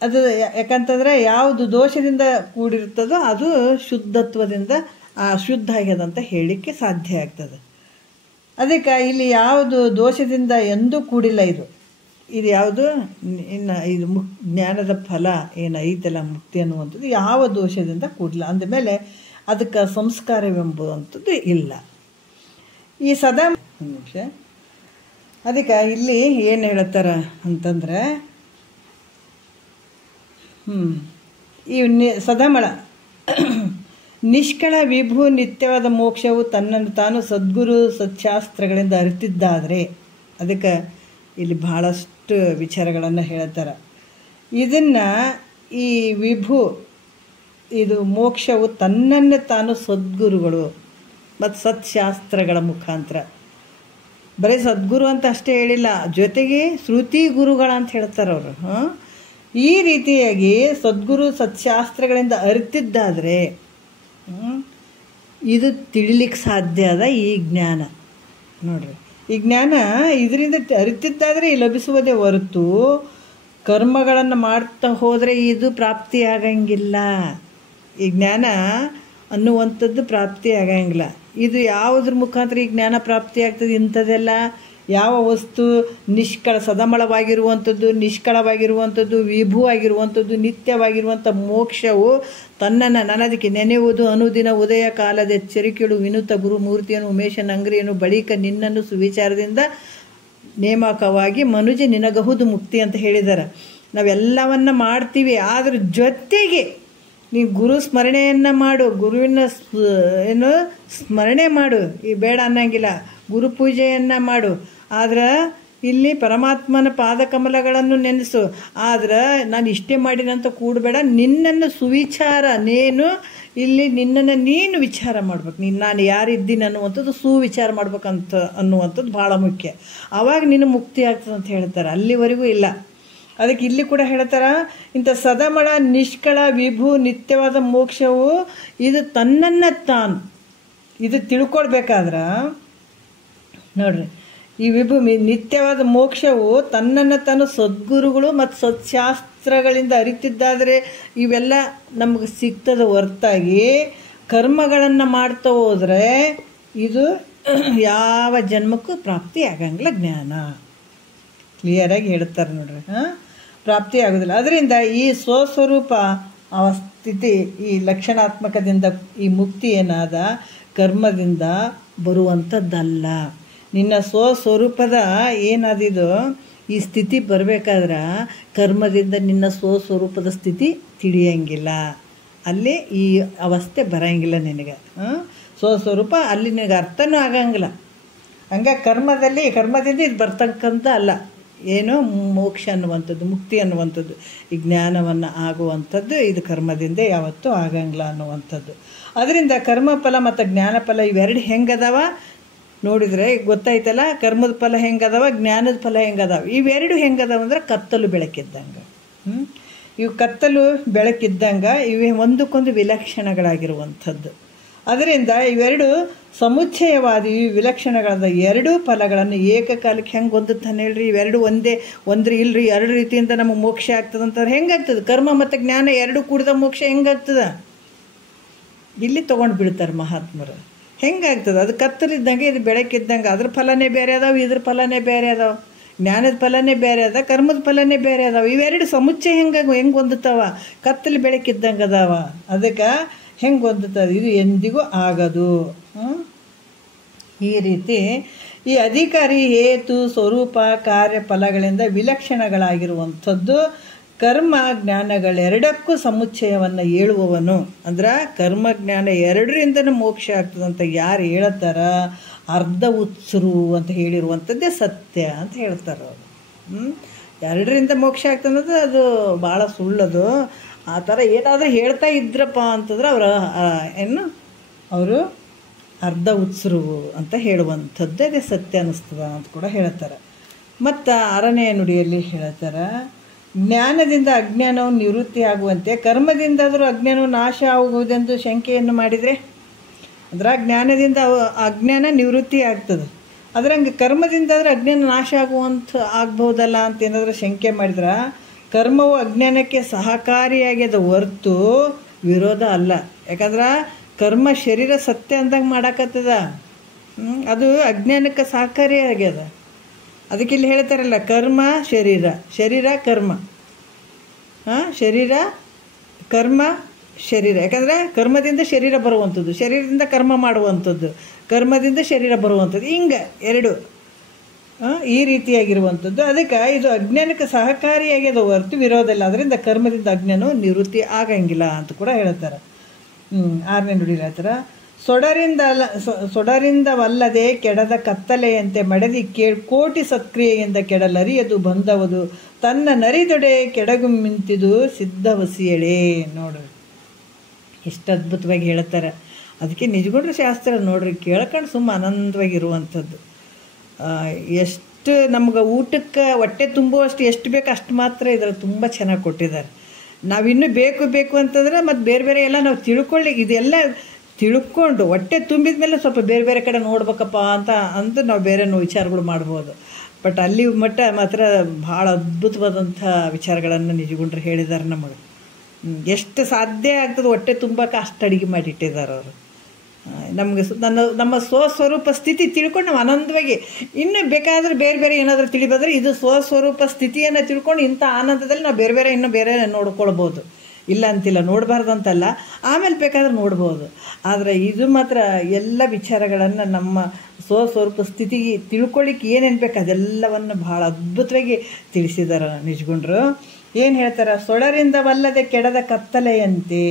ಅದು ಯಾಕಂತಂದರೆ ಯಾವುದು ದೋಷದಿಂದ ಕೂಡಿರ್ತದೋ ಅದು ಶುದ್ಧತ್ವದಿಂದ ಅಶುದ್ಧ ಆಗ್ಯದಂತ ಹೇಳಲಿಕ್ಕೆ ಸಾಧ್ಯ ಆಗ್ತದೆ. ಅದಕ್ಕೆ ಇಲ್ಲಿ ಯಾವುದು ದೋಷದಿಂದ ಎಂದೂ ಕೂಡಿಲ್ಲ ಇದು ಯಾವುದು ಇನ್ನು ಇದು ಜ್ಞಾನದ ಫಲ ಏನು ಐತಲ್ಲ ಮುಕ್ತಿ ಅನ್ನುವಂಥದ್ದು ಯಾವ ದೋಷದಿಂದ ಕೂಡಿಲ್ಲ. ಅಂದಮೇಲೆ ಅದಕ್ಕೆ ಸಂಸ್ಕಾರವೆಂಬುವಂಥದ್ದು ಇಲ್ಲ. ಈ ಸದಾ ನಿಮಿಷ ಅದಕ್ಕೆ ಇಲ್ಲಿ ಏನು ಹೇಳ್ತಾರ ಅಂತಂದರೆ ಈ ಸದಮಳ ನಿಷ್ಕಳ ವಿಭು ನಿತ್ಯವಾದ ಮೋಕ್ಷವು ತನ್ನನ್ನು ತಾನು ಸದ್ಗುರು ಸತ್ಶಾಸ್ತ್ರಗಳಿಂದ ಅರಿತಿದ್ದಾದರೆ, ಅದಕ್ಕೆ ಇಲ್ಲಿ ಬಹಳಷ್ಟು ವಿಚಾರಗಳನ್ನು ಹೇಳ್ತಾರೆ. ಇದನ್ನು ಈ ವಿಭು ಇದು ಮೋಕ್ಷವು ತನ್ನನ್ನು ತಾನು ಸದ್ಗುರುಗಳು ಮತ್ತು ಸತ್ಶಾಸ್ತ್ರಗಳ ಮುಖಾಂತರ, ಬರೀ ಸದ್ಗುರು ಅಂತ ಅಷ್ಟೇ ಹೇಳಿಲ್ಲ, ಜೊತೆಗೆ ಶ್ರುತಿ ಗುರುಗಳ ಅಂತ ಹೇಳ್ತಾರೆ ಅವರು. ಈ ರೀತಿಯಾಗಿ ಸದ್ಗುರು ಸತ್ಶಾಸ್ತ್ರಗಳಿಂದ ಅರಿತಿದ್ದಾದರೆ ಇದು ತಿಳಿಲಿಕ್ಕೆ ಸಾಧ್ಯ ಅದ ಈ ಜ್ಞಾನ. ನೋಡ್ರಿ, ಈ ಜ್ಞಾನ ಇದರಿಂದ ಅರಿತಿದ್ದಾದರೆ ಲಭಿಸುವುದೇ ಹೊರತು ಕರ್ಮಗಳನ್ನು ಮಾಡ್ತಾ ಹೋದರೆ ಇದು ಪ್ರಾಪ್ತಿಯಾಗಂಗಿಲ್ಲ. ಈ ಜ್ಞಾನ ಅನ್ನುವಂಥದ್ದು ಪ್ರಾಪ್ತಿ ಆಗಂಗಿಲ್ಲ. ಇದು ಯಾವುದ್ರ ಮುಖಾಂತರ ಈ ಜ್ಞಾನ ಪ್ರಾಪ್ತಿ ಆಗ್ತದೆ? ಇಂಥದ್ದೆಲ್ಲ ಯಾವ ವಸ್ತು ಸದಮಳವಾಗಿರುವಂಥದ್ದು, ನಿಷ್ಕಳವಾಗಿರುವಂಥದ್ದು, ವಿಭು ಆಗಿರುವಂಥದ್ದು, ನಿತ್ಯವಾಗಿರುವಂಥ ಮೋಕ್ಷವು ತನ್ನನ್ನು ನನ್ನದಕ್ಕೆ ನೆನೆಯುವುದು ಅನುದಿನ ಉದಯ ಕಾಲದ ಎಚ್ಚರಿಕೆಳು ವಿನುತ ಗುರುಮೂರ್ತಿಯನ್ನು ಉಮೇಶನ ಅಂಗ್ರಿಯನ್ನು ಬಳಿಕ ನಿನ್ನನ್ನು ಸುವಿಚಾರದಿಂದ ನೇಮಕವಾಗಿ ಮನುಜ ನಿನಗಹುದು ಮುಕ್ತಿ ಅಂತ ಹೇಳಿದ್ದಾರೆ. ನಾವೆಲ್ಲವನ್ನ ಮಾಡ್ತೀವಿ, ಅದ್ರ ಜೊತೆಗೆ ನೀವು ಗುರು ಸ್ಮರಣೆಯನ್ನು ಮಾಡು, ಗುರುವಿನ ಸ್ಮರಣೆ ಮಾಡು, ಈ ಬೇಡ ಅನ್ನಂಗಿಲ್ಲ, ಗುರು ಪೂಜೆಯನ್ನು ಮಾಡು. ಆದ್ರೆ ಇಲ್ಲಿ ಪರಮಾತ್ಮನ ಪಾದಕಮಲಗಳನ್ನು ನೆನೆಸು. ಆದ್ರೆ ನಾನು ಇಷ್ಟೇ ಮಾಡಿನಂತ ಕೂಡಬೇಡ, ನಿನ್ನನ್ನು ಸುವಿಚಾರ, ಇಲ್ಲಿ ನಿನ್ನನ್ನು ನೀನು ವಿಚಾರ ಮಾಡ್ಬೇಕು. ನಾನು ಯಾರಿದ್ದೀನಿ ಅನ್ನುವಂಥದ್ದು ಸುವಿಚಾರ ಮಾಡ್ಬೇಕಂತ ಅನ್ನುವಂಥದ್ದು ಭಾಳ ಮುಖ್ಯ. ಆವಾಗ ನೀನು ಮುಕ್ತಿ ಆಗ್ತದೆ ಅಂತ ಹೇಳ್ತಾರೆ. ಅಲ್ಲಿವರೆಗೂ ಇಲ್ಲ. ಅದಕ್ಕೆ ಇಲ್ಲಿ ಕೂಡ ಹೇಳ್ತಾರೆ, ಇಂಥ ಸದಮಳ ನಿಷ್ಕಳ ವಿಭು ನಿತ್ಯವಾದ ಮೋಕ್ಷವು ಇದು ತನ್ನನ್ನು ತಾನು ಇದು ತಿಳ್ಕೊಳ್ಬೇಕಾದ್ರೆ ನೋಡ್ರಿ, ಈ ವಿಭು ನಿತ್ಯವಾದ ಮೋಕ್ಷವು ತನ್ನನ್ನು ತಾನು ಸದ್ಗುರುಗಳು ಮತ್ತು ಸತ್ಶಾಸ್ತ್ರಗಳಿಂದ ಅರಿತಿದ್ದಾದರೆ ಇವೆಲ್ಲ ನಮಗೆ ಸಿಗ್ತದ ಹೊರತಾಗಿ ಕರ್ಮಗಳನ್ನು ಮಾಡ್ತಾ ಹೋದರೆ ಇದು ಯಾವ ಜನ್ಮಕ್ಕೂ ಪ್ರಾಪ್ತಿ ಆಗಂಗಿಲ್ಲ. ಜ್ಞಾನ ಕ್ಲಿಯರಾಗಿ ಹೇಳ್ತಾರೆ ನೋಡ್ರಿ, ಪ್ರಾಪ್ತಿ ಆಗೋದಿಲ್ಲ. ಅದರಿಂದ ಈ ಸ್ವಸ್ವರೂಪ ಸ್ಥಿತಿ ಈ ಲಕ್ಷಣಾತ್ಮಕದಿಂದ ಈ ಮುಕ್ತಿ ಏನಾದ ಕರ್ಮದಿಂದ ಬರುವಂಥದ್ದಲ್ಲ. ನಿನ್ನ ಸ್ವಸ್ವರೂಪದ ಏನಾದಿದು ಈ ಸ್ಥಿತಿ ಬರಬೇಕಾದ್ರೆ ಕರ್ಮದಿಂದ ನಿನ್ನ ಸ್ವಸ್ವರೂಪದ ಸ್ಥಿತಿ ತಿಳಿಯಂಗಿಲ್ಲ. ಅಲ್ಲಿ ಈ ಅವಸ್ಥೆ ಬರಂಗಿಲ್ಲ ನಿನಗೆ. ಸ್ವಸ್ವರೂಪ ಅಲ್ಲಿ ನಿನಗೆ ಅರ್ಥನೂ ಆಗಂಗಿಲ್ಲ. ಹಂಗಾಗಿ ಕರ್ಮದಿಂದ ಇದು ಬರ್ತಕ್ಕಂಥ ಅಲ್ಲ. ಏನೋ ಮೋಕ್ಷ ಅನ್ನುವಂಥದ್ದು, ಮುಕ್ತಿ ಅನ್ನುವಂಥದ್ದು, ಈ ಜ್ಞಾನವನ್ನು ಆಗುವಂಥದ್ದು ಇದು ಕರ್ಮದಿಂದ ಯಾವತ್ತೂ ಆಗಂಗಿಲ್ಲ ಅನ್ನುವಂಥದ್ದು. ಅದರಿಂದ ಕರ್ಮಫಲ ಮತ್ತು ಜ್ಞಾನಫಲ ಇವೆರಡು ಹೆಂಗದಾವ ನೋಡಿದರೆ ಗೊತ್ತಾಯ್ತಲ್ಲ. ಕರ್ಮದ ಫಲ ಹೆಂಗದಾವ, ಜ್ಞಾನದ ಫಲ ಹೆಂಗದಾವ. ಇವೆರಡು ಹೆಂಗದಾವ ಅಂದ್ರೆ ಕತ್ತಲು ಬೆಳಕಿದ್ದಂಗೆ. ಇವು ಕತ್ತಲು ಬೆಳಕಿದ್ದಂಗೆ ಇವೆ ಒಂದಕ್ಕೊಂದು ವಿಲಕ್ಷಣಗಳಾಗಿರುವಂಥದ್ದು. ಅದರಿಂದ ಇವೆರಡು ಸಮುಚ್ಚಯವಾದ ಈ ವಿಲಕ್ಷಣಗಳಾದ ಎರಡೂ ಫಲಗಳನ್ನು ಏಕಕಾಲಕ್ಕೆ ಹೆಂಗೆ ಹೊಂದುತ್ತಾನೆ ಹೇಳ್ರಿ. ಇವೆರಡು ಒಂದ್ರೆ ಇಲ್ರಿ, ಎರಡು ರೀತಿಯಿಂದ ನಮಗೆ ಮೋಕ್ಷ ಆಗ್ತದಂತಂದ್ರೆ ಹೆಂಗಾಗ್ತದೆ? ಕರ್ಮ ಮತ್ತು ಜ್ಞಾನ ಎರಡು ಕೂಡಿದ ಮೋಕ್ಷ ಹೆಂಗಾಗ್ತದೆ? ಇಲ್ಲಿ ತೊಗೊಂಡು ಬಿಡ್ತಾರೆ ಮಹಾತ್ಮರು. ಹೆಂಗಾಗ್ತದೆ? ಅದು ಕತ್ತಲಿದ್ದಂಗೆ ಇದು ಬೆಳಕಿದ್ದಂಗೆ. ಅದ್ರ ಫಲನೇ ಬೇರೆ ಅದಾವೆ, ಇದ್ರ ಫಲನೇ ಬೇರೆ ಅದಾವೆ. ಜ್ಞಾನದ ಫಲನೇ ಬೇರೆ ಅದ, ಕರ್ಮದ ಫಲನೇ ಬೇರೆ ಅದಾವ. ಇವೆರಡು ಸಮುಚ್ಚಯ ಹೆಂಗೆ ಹೊಂದುತ್ತಾವ? ಕತ್ತಲು ಬೆಳಕಿದ್ದಂಗೆ ಅದಾವ. ಅದಕ್ಕೆ ಹೆಂಗೆ ಹೊಂದುತ್ತದೆ? ಇದು ಎಂದಿಗೂ ಆಗದು. ಈ ರೀತಿ ಈ ಅಧಿಕಾರಿ ಹೇತು ಸ್ವರೂಪ ಕಾರ್ಯ ಫಲಗಳಿಂದ ವಿಲಕ್ಷಣಗಳಾಗಿರುವಂಥದ್ದು ಕರ್ಮ ಜ್ಞಾನಗಳೆರಡಕ್ಕೂ ಸಮುಚ್ಚಯವನ್ನು ಹೇಳುವವನು. ಅಂದ್ರೆ ಕರ್ಮ ಜ್ಞಾನ ಎರಡರಿಂದನೂ ಮೋಕ್ಷ ಆಗ್ತದಂತ ಯಾರು ಹೇಳ್ತಾರ, ಅರ್ಧ ಉತ್ಸರು ಅಂತ ಹೇಳಿರುವಂಥದ್ದೇ ಸತ್ಯ ಅಂತ ಹೇಳ್ತಾರೆ ಅವರು. ಎರಡರಿಂದ ಮೋಕ್ಷ ಆಗ್ತದೆ ಅದು ಭಾಳ ಸುಳ್ಳದು. ಆ ಥರ ಏನಾದರೂ ಹೇಳ್ತಾ ಇದ್ರಪ್ಪ ಅಂತಂದ್ರೆ ಅವರು ಅರ್ಧ ಉತ್ಸರು ಅಂತ ಹೇಳುವಂಥದ್ದೇ ಅದೇ ಸತ್ಯ ಅನ್ನಿಸ್ತದ ಅಂತ ಕೂಡ ಹೇಳ್ತಾರೆ. ಮತ್ತು 6ನೇ ನುಡಿಯಲ್ಲಿ ಹೇಳ್ತಾರೆ, ಜ್ಞಾನದಿಂದ ಅಜ್ಞಾನವು ನಿವೃತ್ತಿ ಆಗುವಂತೆ ಕರ್ಮದಿಂದಾದರೂ ಅಜ್ಞಾನವು ನಾಶ ಆಗುವುದೆಂದು ಶಂಕೆಯನ್ನು ಮಾಡಿದರೆ, ಅಂದ್ರೆ ಜ್ಞಾನದಿಂದ ಅಜ್ಞಾನ ನಿವೃತ್ತಿ ಆಗ್ತದೆ, ಅದ್ರಂಗೆ ಕರ್ಮದಿಂದಾದ್ರೆ ಅಜ್ಞಾನ ನಾಶ ಆಗ್ಬಹುದಲ್ಲ ಅಂತ ಏನಾದರೂ ಶಂಕೆ ಮಾಡಿದ್ರೆ ಕರ್ಮವು ಅಜ್ಞಾನಕ್ಕೆ ಸಹಕಾರಿಯಾಗ್ಯದ ಹೊರ್ತು ವಿರೋಧ ಅಲ್ಲ. ಯಾಕಂದ್ರೆ ಕರ್ಮ ಶರೀರ ಸತ್ಯ ಅಂದಂಗೆ ಮಾಡಾಕತ್ತದ, ಅದು ಅಜ್ಞಾನಕ್ಕೆ ಸಹಕಾರಿಯಾಗ್ಯದ. ಅದಕ್ಕೆ ಇಲ್ಲಿ ಹೇಳ್ತಾರಲ್ಲ, ಕರ್ಮ ಶರೀರ, ಶರೀರ ಕರ್ಮ, ಶರೀರ ಕರ್ಮ ಶರೀರ. ಯಾಕಂದರೆ ಕರ್ಮದಿಂದ ಶರೀರ ಬರುವಂಥದ್ದು, ಶರೀರದಿಂದ ಕರ್ಮ ಮಾಡುವಂಥದ್ದು, ಕರ್ಮದಿಂದ ಶರೀರ ಬರುವಂಥದ್ದು, ಹಿಂಗೆ ಎರಡು ಈ ರೀತಿಯಾಗಿರುವಂಥದ್ದು. ಅದಕ್ಕೆ ಇದು ಅಜ್ಞಾನಕ್ಕೆ ಸಹಕಾರಿಯಾಗ್ಯದ ಹೊರತು ವಿರೋಧ ಇಲ್ಲ. ಅದರಿಂದ ಕರ್ಮದಿಂದ ಅಜ್ಞಾನವು ನಿವೃತ್ತಿ ಆಗಂಗಿಲ್ಲ ಅಂತ ಕೂಡ ಹೇಳ್ತಾರೆ. 6ನೇ ನುಡಿ ಹೇಳ್ತಾರೆ, ಸೊಡರಿಂದವಲ್ಲದೆ ಕೆಡದ ಕತ್ತಲೆಯಂತೆ ಮಡದಿ ಕೋಟಿ ಸತ್ಕ್ರಿಯೆಯಿಂದ ಕೆಡಲರಿಯದು ಬಂದವದು ತನ್ನ ನರಿದೊಡೆ ಕೆಡಗು ಮಿಂತಿದು ಸಿದ್ಧವಸಿಯಳೆ. ನೋಡ್ರಿ ಎಷ್ಟು ಅದ್ಭುತವಾಗಿ ಹೇಳ್ತಾರೆ. ಅದಕ್ಕೆ ನಿಜಗುಡ್ರ ಶಾಸ್ತ್ರ ನೋಡ್ರಿ ಕೇಳ್ಕೊಂಡು ಸುಮ್ಮ ಆನಂದವಾಗಿರುವಂಥದ್ದು. ಎಷ್ಟು ನಮ್ಗೆ ಊಟಕ್ಕೆ ಹೊಟ್ಟೆ ತುಂಬುವಷ್ಟು ಎಷ್ಟು ಬೇಕು ಅಷ್ಟು ಮಾತ್ರ ಇದ್ರಲ್ಲಿ ತುಂಬ ಚೆನ್ನಾಗಿ ಕೊಟ್ಟಿದ್ದಾರೆ. ನಾವಿನ್ನೂ ಬೇಕು ಅಂತಂದ್ರೆ ಮತ್ತು ಬೇರೆ ಎಲ್ಲ ನಾವು ಇದೆಲ್ಲ ತಿಳ್ಕೊಂಡು ಹೊಟ್ಟೆ ತುಂಬಿದ ಮೇಲೆ ಸ್ವಲ್ಪ ಬೇರೆ ಕಡೆ ನೋಡ್ಬೇಕಪ್ಪ ಅಂತ ನಾವು ಬೇರೆ ವಿಚಾರಗಳು ಮಾಡ್ಬೋದು. ಬಟ್ ಅಲ್ಲಿ ಮಟ್ಟ ಮಾತ್ರ ಭಾಳ ಅದ್ಭುತವಾದಂಥ ವಿಚಾರಗಳನ್ನು ನಿಜಗುಂಡ್ರು ಹೇಳಿದ್ದಾರೆ ನಮಗೆ. ಎಷ್ಟು ಸಾಧ್ಯ ಆಗ್ತದೆ ಹೊಟ್ಟೆ ತುಂಬಕ್ಕೆ ಅಷ್ಟು ಅಡುಗೆ ಮಾಡಿಟ್ಟಿದ್ದಾರೆ ಅವರು. ನಮಗೆ ನಮ್ಮ ಸ್ವಸ್ವರೂಪ ಸ್ಥಿತಿ ತಿಳ್ಕೊಂಡು ನಾವು ಆನಂದವಾಗಿ ಇನ್ನೂ ಬೇಕಾದರೆ ಬೇರೆ ಏನಾದರೂ ತಿಳಿಬೋದ್ರೆ ಇದು ಸ್ವಸ್ವರೂಪ ಸ್ಥಿತಿಯನ್ನು ತಿಳ್ಕೊಂಡು ಇಂಥ ಆನಂದದಲ್ಲಿ ನಾವು ಬೇರೆ ನೋಡ್ಕೊಳ್ಬೋದು. ಇಲ್ಲ ಅಂತಿಲ್ಲ, ನೋಡಬಾರ್ದು ಅಂತಲ್ಲ, ಆಮೇಲೆ ಬೇಕಾದ್ರೆ ನೋಡ್ಬೋದು. ಆದರೆ ಇದು ಮಾತ್ರ ಎಲ್ಲ ವಿಚಾರಗಳನ್ನು ನಮ್ಮ ಸ್ವಸ್ವರೂಪ ಸ್ಥಿತಿಗೆ ತಿಳ್ಕೊಳ್ಳಿಕ್ಕೆ ಏನೇನು ಬೇಕು ಅದೆಲ್ಲವನ್ನು ಭಾಳ ಅದ್ಭುತವಾಗಿ ತಿಳಿಸಿದ್ದಾರೆ ನಿಜಗುಂಡ್ರು. ಏನು ಹೇಳ್ತಾರೆ, ಸೊಡರಿಂದವಲ್ಲದೆ ಕೆಡದ ಕತ್ತಲೆಯಂತೆ.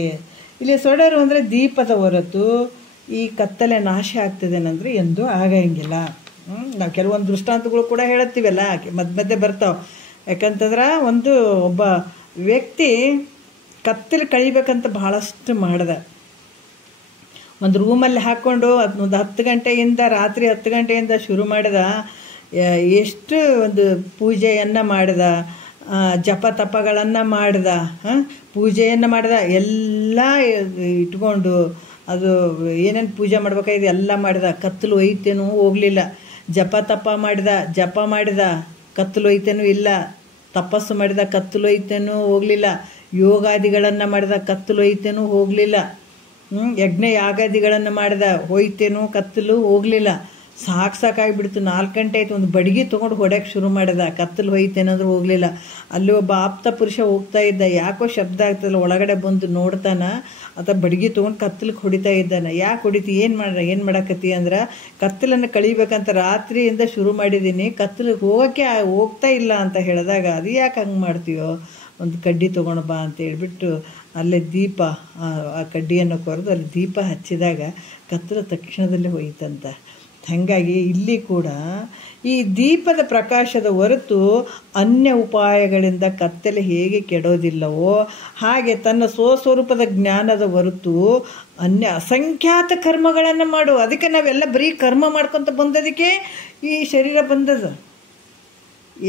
ಇಲ್ಲಿ ಸೊಡರು ಅಂದರೆ ದೀಪದ ಹೊರತು ಈ ಕತ್ತಲೆ ನಾಶ ಆಗ್ತದೇನಂದ್ರೆ ಎಂದೂ ಆಗಂಗಿಲ್ಲ. ನಾವು ಕೆಲವೊಂದು ದೃಷ್ಟಾಂತಗಳು ಕೂಡ ಹೇಳುತ್ತೀವಲ್ಲ, ಮಧ್ಯೆ ಬರ್ತಾವೆ. ಯಾಕಂತಂದ್ರೆ ಒಬ್ಬ ವ್ಯಕ್ತಿ ಕತ್ತಲು ಕಳಿಬೇಕಂತ ಭಾಳಷ್ಟು ಮಾಡ್ದ. ಒಂದು ರೂಮಲ್ಲಿ ಹಾಕ್ಕೊಂಡು ಒಂದು 10 ಗಂಟೆಯಿಂದ ರಾತ್ರಿ 10 ಗಂಟೆಯಿಂದ ಶುರು ಮಾಡಿದ. ಎಷ್ಟು ಒಂದು ಪೂಜೆಯನ್ನು ಮಾಡಿದ, ಜಪ ತಪಗಳನ್ನು ಮಾಡಿದ, ಪೂಜೆಯನ್ನು ಮಾಡಿದ, ಎಲ್ಲ ಇಟ್ಕೊಂಡು ಅದು ಏನೇನು ಪೂಜೆ ಮಾಡ್ಬೇಕಾಗಿದೆ ಎಲ್ಲ ಮಾಡಿದ. ಕತ್ತಲು ಒಯ್ತೇನೂ ಹೋಗಲಿಲ್ಲ. ಜಪ ಮಾಡಿದ ಕತ್ತಲು ಒಯ್ತೇನೂ ಇಲ್ಲ. ತಪಸ್ಸು ಮಾಡಿದ ಕತ್ತಲು ಒಯ್ತೇನೂ ಹೋಗಲಿಲ್ಲ. ಯೋಗಾದಿಗಳನ್ನು ಮಾಡಿದ ಕತ್ತಲು ಒಯ್ತೇನೂ ಹೋಗಲಿಲ್ಲ. ಯಜ್ಞ ಯಾಗಾದಿಗಳನ್ನು ಮಾಡಿದ ಹೋಯ್ತೇನೂ ಕತ್ತಲು ಹೋಗಲಿಲ್ಲ. ಸಾಕಾಗಿಬಿಡ್ತು. 4 ಗಂಟೆ ಆಯಿತು. ಒಂದು ಬಡಿಗೆ ತೊಗೊಂಡು ಹೊಡ್ಯಕ್ಕೆ ಶುರು ಮಾಡಿದ, ಕತ್ತಲು ಹೋಯ್ತೇನಾದ್ರೂ ಹೋಗಲಿಲ್ಲ. ಅಲ್ಲಿ ಒಬ್ಬ ಆಪ್ತ ಪುರುಷ ಹೋಗ್ತಾ ಇದ್ದ, ಯಾಕೋ ಶಬ್ದ ಆಗ್ತದಲ್ಲ, ಒಳಗಡೆ ಬಂದು ನೋಡ್ತಾನ, ಆತ ಬಡಿಗೆ ತೊಗೊಂಡು ಕತ್ತಲಿಗೆ ಹೊಡಿತಾ ಇದ್ದಾನೆ. ಯಾಕೆ ಹೊಡಿತಿ, ಏನು ಮಾಡಕತ್ತಿ ಅಂದ್ರೆ, ಕತ್ತಲನ್ನು ಕಳಿಬೇಕಂತ ರಾತ್ರಿಯಿಂದ ಶುರು ಮಾಡಿದ್ದೀನಿ, ಕತ್ತಲಿಗೆ ಹೋಗ್ತಾ ಇಲ್ಲ ಅಂತ ಹೇಳಿದಾಗ, ಅದು ಯಾಕೆ ಹಂಗೆ ಮಾಡ್ತೀಯೋ, ಒಂದು ಕಡ್ಡಿ ತೊಗೊಂಡು ಬಾ ಅಂತ ಹೇಳ್ಬಿಟ್ಟು ಅಲ್ಲೇ ದೀಪ, ಆ ಕಡ್ಡಿಯನ್ನು ಕೊರೆದು ಅಲ್ಲಿ ದೀಪ ಹಚ್ಚಿದಾಗ ಕತ್ತಲು ತಕ್ಷಣದಲ್ಲೇ ಹೋಯ್ತಂತ. ಹಾಗಾಗಿ ಇಲ್ಲಿ ಕೂಡ ಈ ದೀಪದ ಪ್ರಕಾಶದ ಹೊರತು ಅನ್ಯ ಉಪಾಯಗಳಿಂದ ಕತ್ತಲೆ ಹೇಗೆ ಕೆಡೋದಿಲ್ಲವೋ ಹಾಗೆ ತನ್ನ ಸ್ವಸ್ವರೂಪದ ಜ್ಞಾನದ ಹೊರತು ಅನ್ಯ ಅಸಂಖ್ಯಾತ ಕರ್ಮಗಳನ್ನು ಮಾಡು. ಅದಕ್ಕೆ ನಾವೆಲ್ಲ ಬರೀ ಕರ್ಮ ಮಾಡ್ಕೊತ ಬಂದದಕ್ಕೆ ಈ ಶರೀರ ಬಂದದ.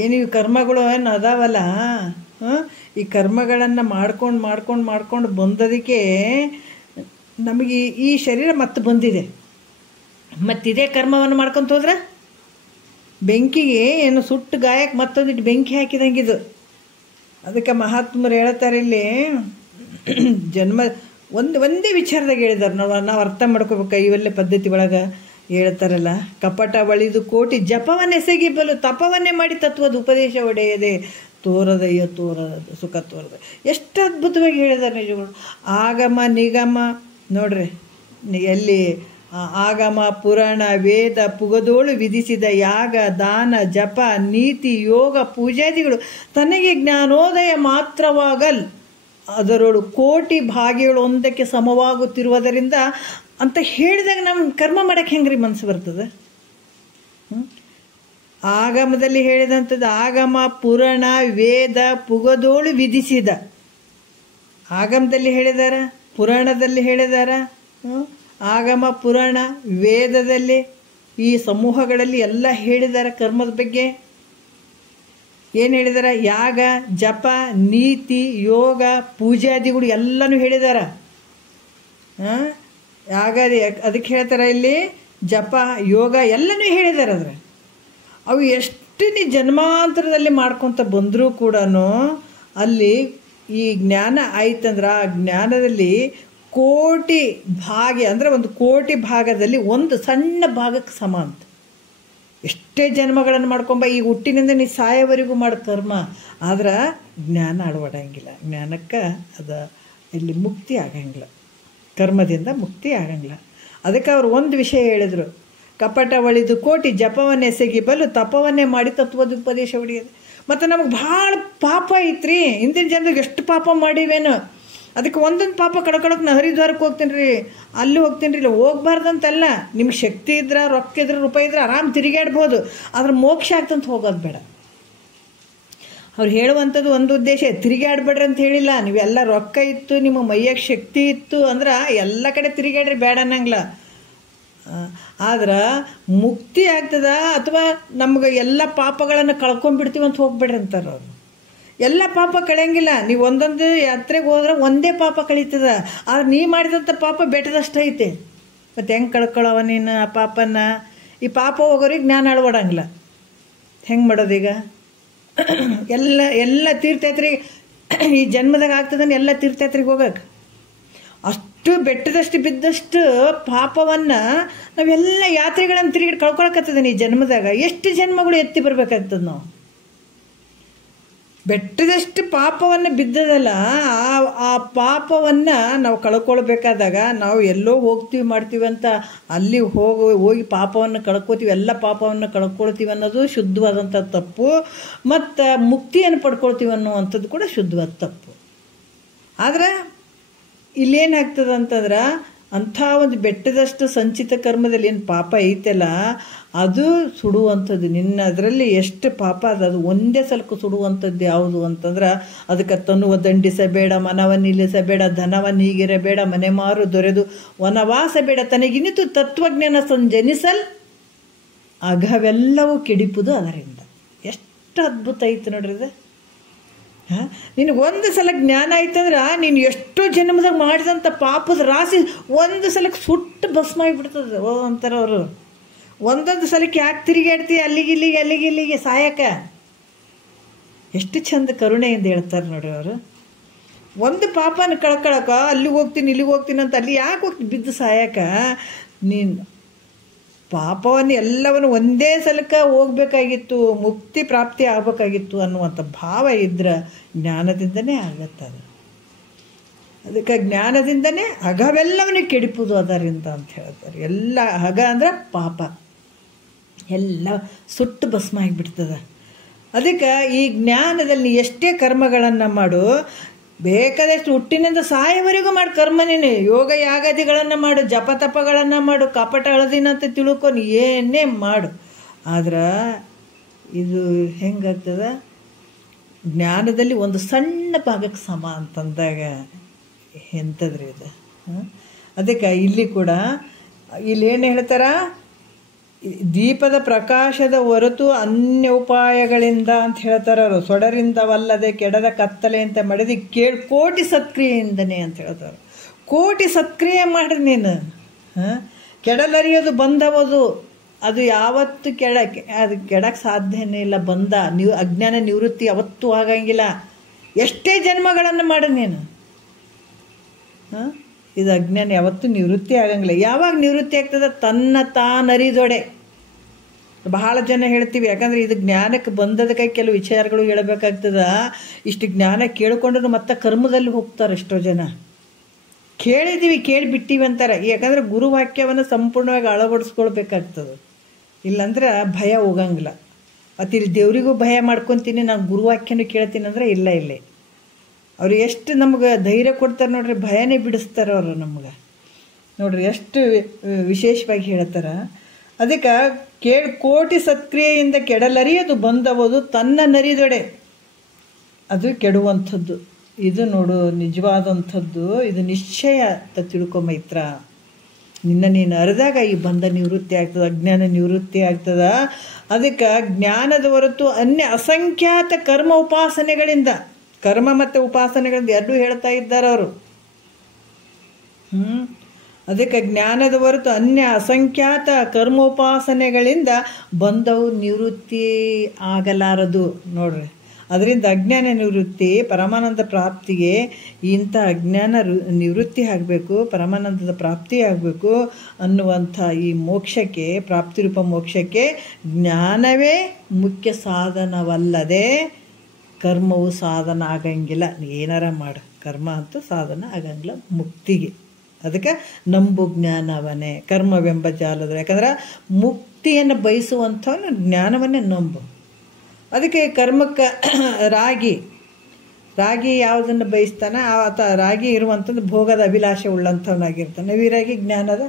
ಏನು ಈ ಕರ್ಮಗಳು ಏನು ಅದಾವಲ್ಲ, ಈ ಕರ್ಮಗಳನ್ನು ಮಾಡ್ಕೊಂಡು ಬಂದದಕ್ಕೆ ನಮಗೆ ಈ ಶರೀರ ಮತ್ತೆ ಬಂದಿದೆ. ಮತ್ತಿದೇ ಕರ್ಮವನ್ನು ಮಾಡ್ಕೊತ ಹೋದ್ರೆ ಬೆಂಕಿಗೆ ಏನು ಸುಟ್ಟು ಗಾಯಕ್ಕೆ ಮತ್ತೊಂದಿಟ್ಟು ಬೆಂಕಿ ಹಾಕಿದಂಗಿದು. ಅದಕ್ಕೆ ಮಹಾತ್ಮರು ಹೇಳ್ತಾರೆ ಇಲ್ಲಿ, ಜನ್ಮ ಒಂದೇ ವಿಚಾರದಾಗ ಹೇಳಿದ್ದಾರೆ. ನಾವು ಅರ್ಥ ಮಾಡ್ಕೋಬೇಕು. ಇವೆಲ್ಲ ಪದ್ಧತಿ ಒಳಗೆ ಹೇಳ್ತಾರಲ್ಲ, ಕಪಟ ಒಳಿದು ಕೋಟಿ ಜಪವನ್ನೆಸಗಿ ಬಲು ತಪವನ್ನೇ ಮಾಡಿ ತತ್ವದ ಉಪದೇಶ ಒಡೆಯದೆ ತೋರದಯ್ಯ ತೋರದ ಸುಖ ತೋರದ. ಎಷ್ಟು ಅದ್ಭುತವಾಗಿ ಹೇಳಿದ್ದಾರೆ ನಿಜಗಳು. ಆಗಮ ನಿಗಮ ನೋಡ್ರಿ, ಎಲ್ಲಿ ಆಗಮ ಪುರಾಣ ವೇದ ಪುಗದೋಳು ವಿಧಿಸಿದ ಯಾಗ ದಾನ ಜಪ ನೀತಿ ಯೋಗ ಪೂಜಾದಿಗಳು ತನಗೆ ಜ್ಞಾನೋದಯ ಮಾತ್ರವಾಗಲ್ ಅದರೊಳು ಕೋಟಿ ಭಾಗಿಗಳು ಒಂದಕ್ಕೆ ಸಮವಾಗುತ್ತಿರುವುದರಿಂದ ಅಂತ ಹೇಳಿದಾಗ ನಮ್ಮ ಕರ್ಮ ಮಾಡಕ್ಕೆ ಹೆಂಗ್ರಿ ಮನಸ್ಸು ಬರ್ತದೆ? ಆಗಮದಲ್ಲಿ ಹೇಳಿದಂಥದ್ದು ಆಗಮ ಪುರಾಣ ವೇದ ಪುಗದೋಳು ವಿಧಿಸಿದ. ಆಗಮದಲ್ಲಿ ಹೇಳಿದಾರ, ಪುರಾಣದಲ್ಲಿ ಹೇಳಿದಾರ, ಆಗಮ ಪುರಾಣ ವೇದದಲ್ಲಿ ಈ ಸಮೂಹಗಳಲ್ಲಿ ಎಲ್ಲ ಹೇಳಿದಾರ ಕರ್ಮದ ಬಗ್ಗೆ. ಏನು ಹೇಳಿದಾರ? ಯಾಗ ಜಪ ನೀತಿ ಯೋಗ ಪೂಜಾದಿಗಳು ಎಲ್ಲನೂ ಹೇಳಿದಾರ. ಯಾಗ ಅದಕ್ಕೆ ಹೇಳ್ತಾರ ಇಲ್ಲಿ, ಜಪ ಯೋಗ ಎಲ್ಲನೂ ಹೇಳಿದಾರ. ಅದ್ರ ಅವು ಎಷ್ಟು ನೀ ಜನ್ಮಾಂತರದಲ್ಲಿ ಮಾಡ್ಕೊತ ಬಂದರೂ ಕೂಡ ಅಲ್ಲಿ ಈ ಜ್ಞಾನ ಆಯ್ತಂದ್ರೆ ಆ ಜ್ಞಾನದಲ್ಲಿ ಕೋಟಿ ಭಾಗ ಅಂದರೆ ಒಂದು ಕೋಟಿ ಭಾಗದಲ್ಲಿ ಒಂದು ಸಣ್ಣ ಭಾಗಕ್ಕೆ ಸಮ ಅಂತ. ಎಷ್ಟೇ ಜನ್ಮಗಳನ್ನು ಮಾಡ್ಕೊಂಬ, ಈ ಹುಟ್ಟಿನಿಂದ ನೀ ಸಾಯೋವರೆಗೂ ಮಾಡೋ ಕರ್ಮ, ಆದ್ರೆ ಜ್ಞಾನ ಅಳವಡಂಗಿಲ್ಲ. ಜ್ಞಾನಕ್ಕೆ ಅದು ಇಲ್ಲಿ ಮುಕ್ತಿ ಆಗಂಗಿಲ್ಲ, ಕರ್ಮದಿಂದ ಮುಕ್ತಿ ಆಗಂಗಿಲ್ಲ. ಅದಕ್ಕೆ ಅವ್ರು ಒಂದು ವಿಷಯ ಹೇಳಿದರು, ಕಪಟ ಒಳಿದು ಕೋಟಿ ಜಪವನ್ನೆಸಗಿ ಬಲು ತಪವನ್ನೇ ಮಾಡಿ ತತ್ವದ ಉಪದೇಶ ಹೊಡೆಯೋದು. ಮತ್ತು ನಮಗೆ ಭಾಳ ಪಾಪ ಐತ್ರಿ, ಹಿಂದಿನ ಜನರಿಗೆ ಎಷ್ಟು ಪಾಪ ಮಾಡಿವೇನು. ಅದಕ್ಕೆ ಒಂದೊಂದು ಪಾಪ ಕಡ್ಕೊಳಕ್ಕೆ ನಾ ಹರಿದ್ವಾರಕ್ಕೆ ಹೋಗ್ತೀನಿ ರೀ, ಅಲ್ಲಿ ಹೋಗ್ತೀನಿ ರೀ, ಇಲ್ಲ ಹೋಗ್ಬಾರ್ದಂತಲ್ಲ. ನಿಮ್ಗೆ ಶಕ್ತಿ ಇದ್ರೆ, ರೊಕ್ಕ ಇದ್ರೆ, ರೂಪಾಯಿ ಇದ್ರೆ ಆರಾಮ್ ತಿರುಗಾಡ್ಬೋದು, ಆದ್ರೆ ಮೋಕ್ಷ ಆಗ್ತಂತ ಹೋಗೋದು ಬೇಡ. ಅವ್ರು ಹೇಳುವಂಥದ್ದು ಒಂದು ಉದ್ದೇಶ, ತಿರುಗಾಡ್ಬೇಡ್ರಿ ಅಂತ ಹೇಳಿಲ್ಲ. ನೀವೆಲ್ಲ ರೊಕ್ಕ ಇತ್ತು, ನಿಮ್ಮ ಮೈಯಾಗ ಶಕ್ತಿ ಇತ್ತು ಅಂದ್ರೆ ಎಲ್ಲ ಕಡೆ ತಿರುಗಾಡ್ರಿ, ಬೇಡ ಅನ್ನಂಗಿಲ್ಲ. ಆದ್ರೆ ಮುಕ್ತಿ ಆಗ್ತದ ಅಥವಾ ನಮ್ಗೆ ಎಲ್ಲ ಪಾಪಗಳನ್ನು ಕಳ್ಕೊಂಡ್ಬಿಡ್ತೀವಿ ಅಂತ ಹೋಗ್ಬೇಡ್ರಿ ಅಂತಾರೆ ಅವರು. ಎಲ್ಲ ಪಾಪ ಕಳೆಯಂಗಿಲ್ಲ. ನೀವು ಒಂದೊಂದು ಯಾತ್ರೆಗೆ ಹೋದ್ರೆ ಒಂದೇ ಪಾಪ ಕಳೀತದ, ಆದ್ರೆ ನೀ ಮಾಡಿದಂಥ ಪಾಪ ಬೆಟ್ಟದಷ್ಟು ಐತೆ. ಮತ್ತು ಹೆಂಗೆ ಕಳ್ಕೊಳ್ಳವ ನೀನು ಆ ಪಾಪನ? ಈ ಪಾಪ ಹೋಗೋರಿಗೆ ಜ್ಞಾನ ಅಳವಡಂಗಿಲ್ಲ. ಹೆಂಗೆ ಮಾಡೋದೀಗ? ಎಲ್ಲ ತೀರ್ಥಯಾತ್ರೆಗೆ ಈ ಜನ್ಮದಾಗ ಆಗ್ತದನ್ನು ಎಲ್ಲ ತೀರ್ಥಯಾತ್ರೆಗೆ ಹೋಗಕ್ಕೆ ಅಷ್ಟು ಬೆಟ್ಟದಷ್ಟು ಬಿದ್ದಷ್ಟು ಪಾಪವನ್ನು ನಾವೆಲ್ಲ ಯಾತ್ರೆಗಳನ್ನು ತಿರುಗಿ ಕಳ್ಕೊಳಕತ್ತದ. ಈ ಜನ್ಮದಾಗ ಎಷ್ಟು ಜನ್ಮಗಳು ಎತ್ತಿ ಬರ್ಬೇಕಾಗ್ತದೆ. ನಾವು ಬೆಟ್ಟದಷ್ಟು ಪಾಪವನ್ನು ಬಿದ್ದದಲ್ಲ, ಆ ಪಾಪವನ್ನು ನಾವು ಕಳ್ಕೊಳ್ಬೇಕಾದಾಗ ನಾವು ಎಲ್ಲೋ ಹೋಗ್ತೀವಿ ಮಾಡ್ತೀವಿ ಅಂತ ಅಲ್ಲಿ ಹೋಗಿ ಪಾಪವನ್ನು ಕಳ್ಕೊತೀವಿ, ಎಲ್ಲ ಪಾಪವನ್ನು ಕಳ್ಕೊಳ್ತೀವಿ ಅನ್ನೋದು ಶುದ್ಧವಾದಂಥ ತಪ್ಪು. ಮತ್ತು ಮುಕ್ತಿಯನ್ನು ಪಡ್ಕೊಳ್ತೀವಿ ಅನ್ನುವಂಥದ್ದು ಕೂಡ ಶುದ್ಧವಾದ ತಪ್ಪು. ಆದರೆ ಇಲ್ಲೇನಾಗ್ತದೆ ಅಂತಂದ್ರೆ, ಅಂಥ ಒಂದು ಬೆಟ್ಟದಷ್ಟು ಸಂಚಿತ ಕರ್ಮದಲ್ಲಿ ಏನು ಪಾಪ ಐತಲ್ಲ ಅದು ಸುಡುವಂಥದ್ದು. ನಿನ್ನ ಅದರಲ್ಲಿ ಎಷ್ಟು ಪಾಪ ಅದು ಒಂದೇ ಸಲಕ್ಕೆ ಸುಡುವಂಥದ್ದು ಯಾವುದು ಅಂತಂದ್ರೆ, ಅದಕ್ಕೆ ತನ್ನುವ ದಂಡಿಸಬೇಡ, ಮನವ ನಿಲ್ಲಿಸಬೇಡ, ಧನವ ನೀಗಿರಬೇಡ, ಮನೆ ಮಾರು ದೊರೆದು ವನವಾಸ ಬೇಡ, ತನಗಿನಿತು ತತ್ವಜ್ಞಾನ ಸಂಜನಿಸಲ್ ಅಘವೆಲ್ಲವೂ ಕೆಡಿಪುದು ಅದರಿಂದ. ಎಷ್ಟು ಅದ್ಭುತ ಐತೆ ನೋಡ್ರಿ ಇದು. ನಿನಗೆ ಒಂದು ಸಲ ಜ್ಞಾನ ಆಯ್ತಂದ್ರೆ ನೀನು ಎಷ್ಟೋ ಜನ್ಮದಾಗ ಮಾಡಿದಂಥ ಪಾಪದ ರಾಶಿ ಒಂದು ಸಲಕ್ಕೆ ಸುಟ್ಟು ಭಸ್ಮ ಆಗಿಬಿಡ್ತದೆ ಅಂತಾರೆ ಅವರು. ಒಂದೊಂದು ಸಲಕ್ಕೆ ಯಾಕೆ ತಿರುಗಾಡ್ತೀವಿ ಅಲ್ಲಿಗಿಲ್ಲಿಗೆ ಸಾಯಕ? ಎಷ್ಟು ಚಂದ ಕರುಣೆಯಿಂದ ಹೇಳ್ತಾರೆ ನೋಡಿ ಅವರು. ಒಂದು ಪಾಪನ ಕಳ್ಕೊಳಕ ಅಲ್ಲಿಗೆ ಹೋಗ್ತೀನಿ ಇಲ್ಲಿಗೆ ಹೋಗ್ತೀನಿ ಅಂತ ಅಲ್ಲಿ ಯಾಕೆ ಹೋಗ್ತೀನಿ ಬಿದ್ದು ಸಾಯಕ? ನೀನು ಪಾಪವನ್ನು ಎಲ್ಲವನ್ನು ಒಂದೇ ಸಲಕ್ಕೆ ಹೋಗ್ಬೇಕಾಗಿತ್ತು, ಮುಕ್ತಿ ಪ್ರಾಪ್ತಿ ಆಗಬೇಕಾಗಿತ್ತು ಅನ್ನುವಂಥ ಭಾವ ಇದ್ರೆ ಜ್ಞಾನದಿಂದನೇ ಆಗತ್ತದು. ಅದಕ್ಕೆ ಜ್ಞಾನದಿಂದನೇ ಅಗವೆಲ್ಲವನ್ನೇ ಕೆಡಿಪುದು ಅದರಿಂದ ಅಂತ ಹೇಳ್ತಾರೆ. ಎಲ್ಲ ಅಗ ಅಂದ್ರೆ ಪಾಪ ಎಲ್ಲ ಸುಟ್ಟು ಭಸ್ಮ ಆಗಿಬಿಡ್ತದೆ. ಅದಕ್ಕೆ ಈ ಜ್ಞಾನದಲ್ಲಿ ಎಷ್ಟೇ ಕರ್ಮಗಳನ್ನು ಮಾಡು, ಬೇಕಾದಷ್ಟು ಹುಟ್ಟಿನಿಂದ ಸಾಯವರೆಗೂ ಮಾಡಿ ಕರ್ಮ. ನೀನು ಯೋಗ ಯಾಗಾದಿಗಳನ್ನು ಮಾಡು, ಜಪ ತಪಗಳನ್ನು ಮಾಡು, ಕಪಟ ಅಳದಿನಂತ ತಿಳ್ಕೊಂಡು ಏನೇ ಮಾಡು. ಆದ್ರೆ ಇದು ಹೆಂಗಾಗ್ತದ? ಜ್ಞಾನದಲ್ಲಿ ಒಂದು ಸಣ್ಣ ಭಾಗಕ್ಕೆ ಸಮ ಅಂತಂದಾಗ ಎಂಥದ್ರಿ ಇದು. ಅದಕ್ಕೆ ಇಲ್ಲಿ ಕೂಡ ಇಲ್ಲೇನು ಹೇಳ್ತಾರ, ದೀಪದ ಪ್ರಕಾಶದ ಹೊರತು ಅನ್ಯ ಉಪಾಯಗಳಿಂದ ಅಂತ ಹೇಳ್ತಾರ ಅವರು. ಸೊಡರಿಂದವಲ್ಲದೆ ಕೆಡದ ಕತ್ತಲೆ ಅಂತ ಮಾಡಿದ ಕೋಟಿ ಸತ್ಕ್ರಿಯೆಯಿಂದನೇ ಅಂತ ಹೇಳ್ತಾರೆ. ಕೋಟಿ ಸತ್ಕ್ರಿಯೆ ಮಾಡ್ರಿ ನೀನು. ಕೆಡಲರಿಯೋದು ಬಂದವದು ಅದು ಯಾವತ್ತು ಅದು ಕೆಡಕ್ಕೆ ಸಾಧ್ಯನೇ ಇಲ್ಲ. ಬಂದ ಅಜ್ಞಾನ ನಿವೃತ್ತಿ ಯಾವತ್ತೂ ಆಗಂಗಿಲ್ಲ. ಎಷ್ಟೇ ಜನ್ಮಗಳನ್ನು ಮಾಡು ನೀನು, ಇದು ಅಜ್ಞಾನ ಯಾವತ್ತೂ ನಿವೃತ್ತಿ ಆಗಂಗಿಲ್ಲ. ಯಾವಾಗ ನಿವೃತ್ತಿ ಆಗ್ತದೆ? ತನ್ನ ತಾನರಿದೊಡೆ. ಬಹಳ ಜನ ಹೇಳ್ತೀವಿ, ಯಾಕಂದರೆ ಇದು ಜ್ಞಾನಕ್ಕೆ ಬಂದದಕ್ಕೆ ಕೆಲವು ವಿಚಾರಗಳು ಹೇಳಬೇಕಾಗ್ತದ. ಇಷ್ಟು ಜ್ಞಾನ ಕೇಳಿಕೊಂಡ್ರು ಮತ್ತೆ ಕರ್ಮದಲ್ಲಿ ಹೋಗ್ತಾರೆ ಎಷ್ಟೋ ಜನ. ಕೇಳಿದ್ದೀವಿ, ಕೇಳಿಬಿಟ್ಟಿವಿ ಅಂತಾರೆ. ಯಾಕಂದರೆ ಗುರುವಾಕ್ಯವನ್ನು ಸಂಪೂರ್ಣವಾಗಿ ಅಳವಡಿಸ್ಕೊಳ್ಬೇಕಾಗ್ತದೆ. ಇಲ್ಲಾಂದ್ರೆ ಭಯ ಹೋಗಂಗಿಲ್ಲ. ಮತ್ತು ಇಲ್ಲಿ ದೇವರಿಗೂ ಭಯ ಮಾಡ್ಕೊತೀನಿ, ನಾನು ಗುರುವಾಕ್ಯನೂ ಕೇಳ್ತೀನಿ ಅಂದರೆ ಇಲ್ಲ. ಇಲ್ಲೇ ಅವ್ರು ಎಷ್ಟು ನಮ್ಗೆ ಧೈರ್ಯ ಕೊಡ್ತಾರೆ ನೋಡ್ರಿ, ಭಯನೇ ಬಿಡಿಸ್ತಾರೆ ಅವರು ನಮ್ಗೆ. ನೋಡ್ರಿ ಎಷ್ಟು ವಿಶೇಷವಾಗಿ ಹೇಳ್ತಾರೆ. ಅದಕ್ಕೆ ಕೋಟಿ ಸತ್ಕ್ರಿಯೆಯಿಂದ ಕೆಡಲರಿಯದು ಬಂದವುದು ತನ್ನ ನರಿದೊಡೆ, ಅದು ಕೆಡುವಂಥದ್ದು. ಇದು ನೋಡು ನಿಜವಾದಂಥದ್ದು, ಇದು ನಿಶ್ಚಯ ಅಂತ ತಿಳ್ಕೊ ಮೈತ್ರ. ನೀನು ಅರಿದಾಗ ಈ ಬಂಧ ನಿವೃತ್ತಿ ಆಗ್ತದೆ, ಅಜ್ಞಾನ ನಿವೃತ್ತಿ ಆಗ್ತದ. ಅದಕ್ಕೆ ಜ್ಞಾನದ ಹೊರತು ಅನ್ಯ ಅಸಂಖ್ಯಾತ ಕರ್ಮ ಉಪಾಸನೆಗಳಿಂದ, ಕರ್ಮ ಮತ್ತು ಉಪಾಸನೆಗಳಿಂದ ಎರಡೂ ಹೇಳ್ತಾ ಇದ್ದಾರೆ ಅವರು. ಅದಕ್ಕೆ ಜ್ಞಾನದ ಹೊರತು ಅನ್ಯ ಅಸಂಖ್ಯಾತ ಕರ್ಮೋಪಾಸನೆಗಳಿಂದ ಬಂಧವು ನಿವೃತ್ತಿ ಆಗಲಾರದು. ನೋಡ್ರಿ, ಅದರಿಂದ ಅಜ್ಞಾನ ನಿವೃತ್ತಿ, ಪರಮಾನಂದ ಪ್ರಾಪ್ತಿಗೆ ಇಂಥ ಅಜ್ಞಾನ ನಿವೃತ್ತಿ ಆಗಬೇಕು, ಪರಮಾನಂದದ ಪ್ರಾಪ್ತಿ ಆಗಬೇಕು ಅನ್ನುವಂಥ ಈ ಮೋಕ್ಷಕ್ಕೆ, ಪ್ರಾಪ್ತಿರೂಪ ಮೋಕ್ಷಕ್ಕೆ ಜ್ಞಾನವೇ ಮುಖ್ಯ ಸಾಧನವಲ್ಲದೆ ಕರ್ಮವು ಸಾಧನ ಆಗಂಗಿಲ್ಲ. ಏನಾರ ಮಾಡು, ಕರ್ಮ ಅಂತೂ ಸಾಧನ ಆಗಂಗಿಲ್ಲ ಮುಕ್ತಿಗೆ. ಅದಕ್ಕೆ ನಂಬು ಜ್ಞಾನವನ್ನೇ ಕರ್ಮವೆಂಬ ಜಾಲದ. ಯಾಕಂದ್ರೆ ಮುಕ್ತಿಯನ್ನು ಬಯಸುವಂಥವನು ಜ್ಞಾನವನ್ನೇ ನಂಬು. ಅದಕ್ಕೆ ಕರ್ಮಕ್ಕೆ ರಾಗಿ ಯಾವುದನ್ನು ಬಯಸ್ತಾನೆ ಆತ ರಾಗಿ ಇರುವಂಥದ್ದು ಭೋಗದ ಅಭಿಲಾಷೆ ಉಳ್ಳಂಥವನಾಗಿರ್ತಾನೆ. ವಿರಾಗಿ ಜ್ಞಾನದ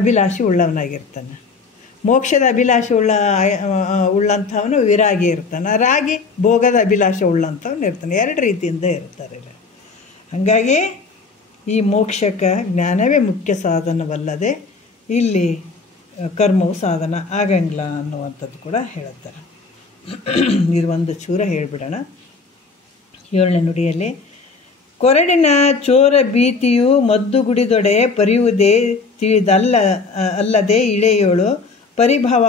ಅಭಿಲಾಷೆ ಉಳ್ಳವನಾಗಿರ್ತಾನೆ. ಮೋಕ್ಷದ ಅಭಿಲಾಷೆ ಉಳ್ಳಂಥವನು ವಿರಾಗಿ ಇರ್ತಾನೆ. ರಾಗಿ ಭೋಗದ ಅಭಿಲಾಷೆ ಉಳ್ಳಂಥವನು ಇರ್ತಾನೆ. ಎರಡು ರೀತಿಯಿಂದ ಇರ್ತಾರೆ. ಹಾಗಾಗಿ ಈ ಮೋಕ್ಷಕ್ಕೆ ಜ್ಞಾನವೇ ಮುಖ್ಯ ಸಾಧನವಲ್ಲದೆ ಇಲ್ಲಿ ಕರ್ಮವು ಸಾಧನ ಆಗಂಗಿಲ್ಲ ಅನ್ನುವಂಥದ್ದು ಕೂಡ ಹೇಳುತ್ತಾರೆ. ಇದು ಒಂದು ಚೂರ ಹೇಳಿಬಿಡೋಣ. 7ನೇ ನುಡಿಯಲ್ಲಿ ಕೊರಡಿನ ಚೋರ ಭೀತಿಯು ಮದ್ದುಗುಡಿದೊಡೆ ಪರಿಯುವುದೇ ಅಲ್ಲದೆ ಇಳೆಯೋಳು ಪರಿಭವ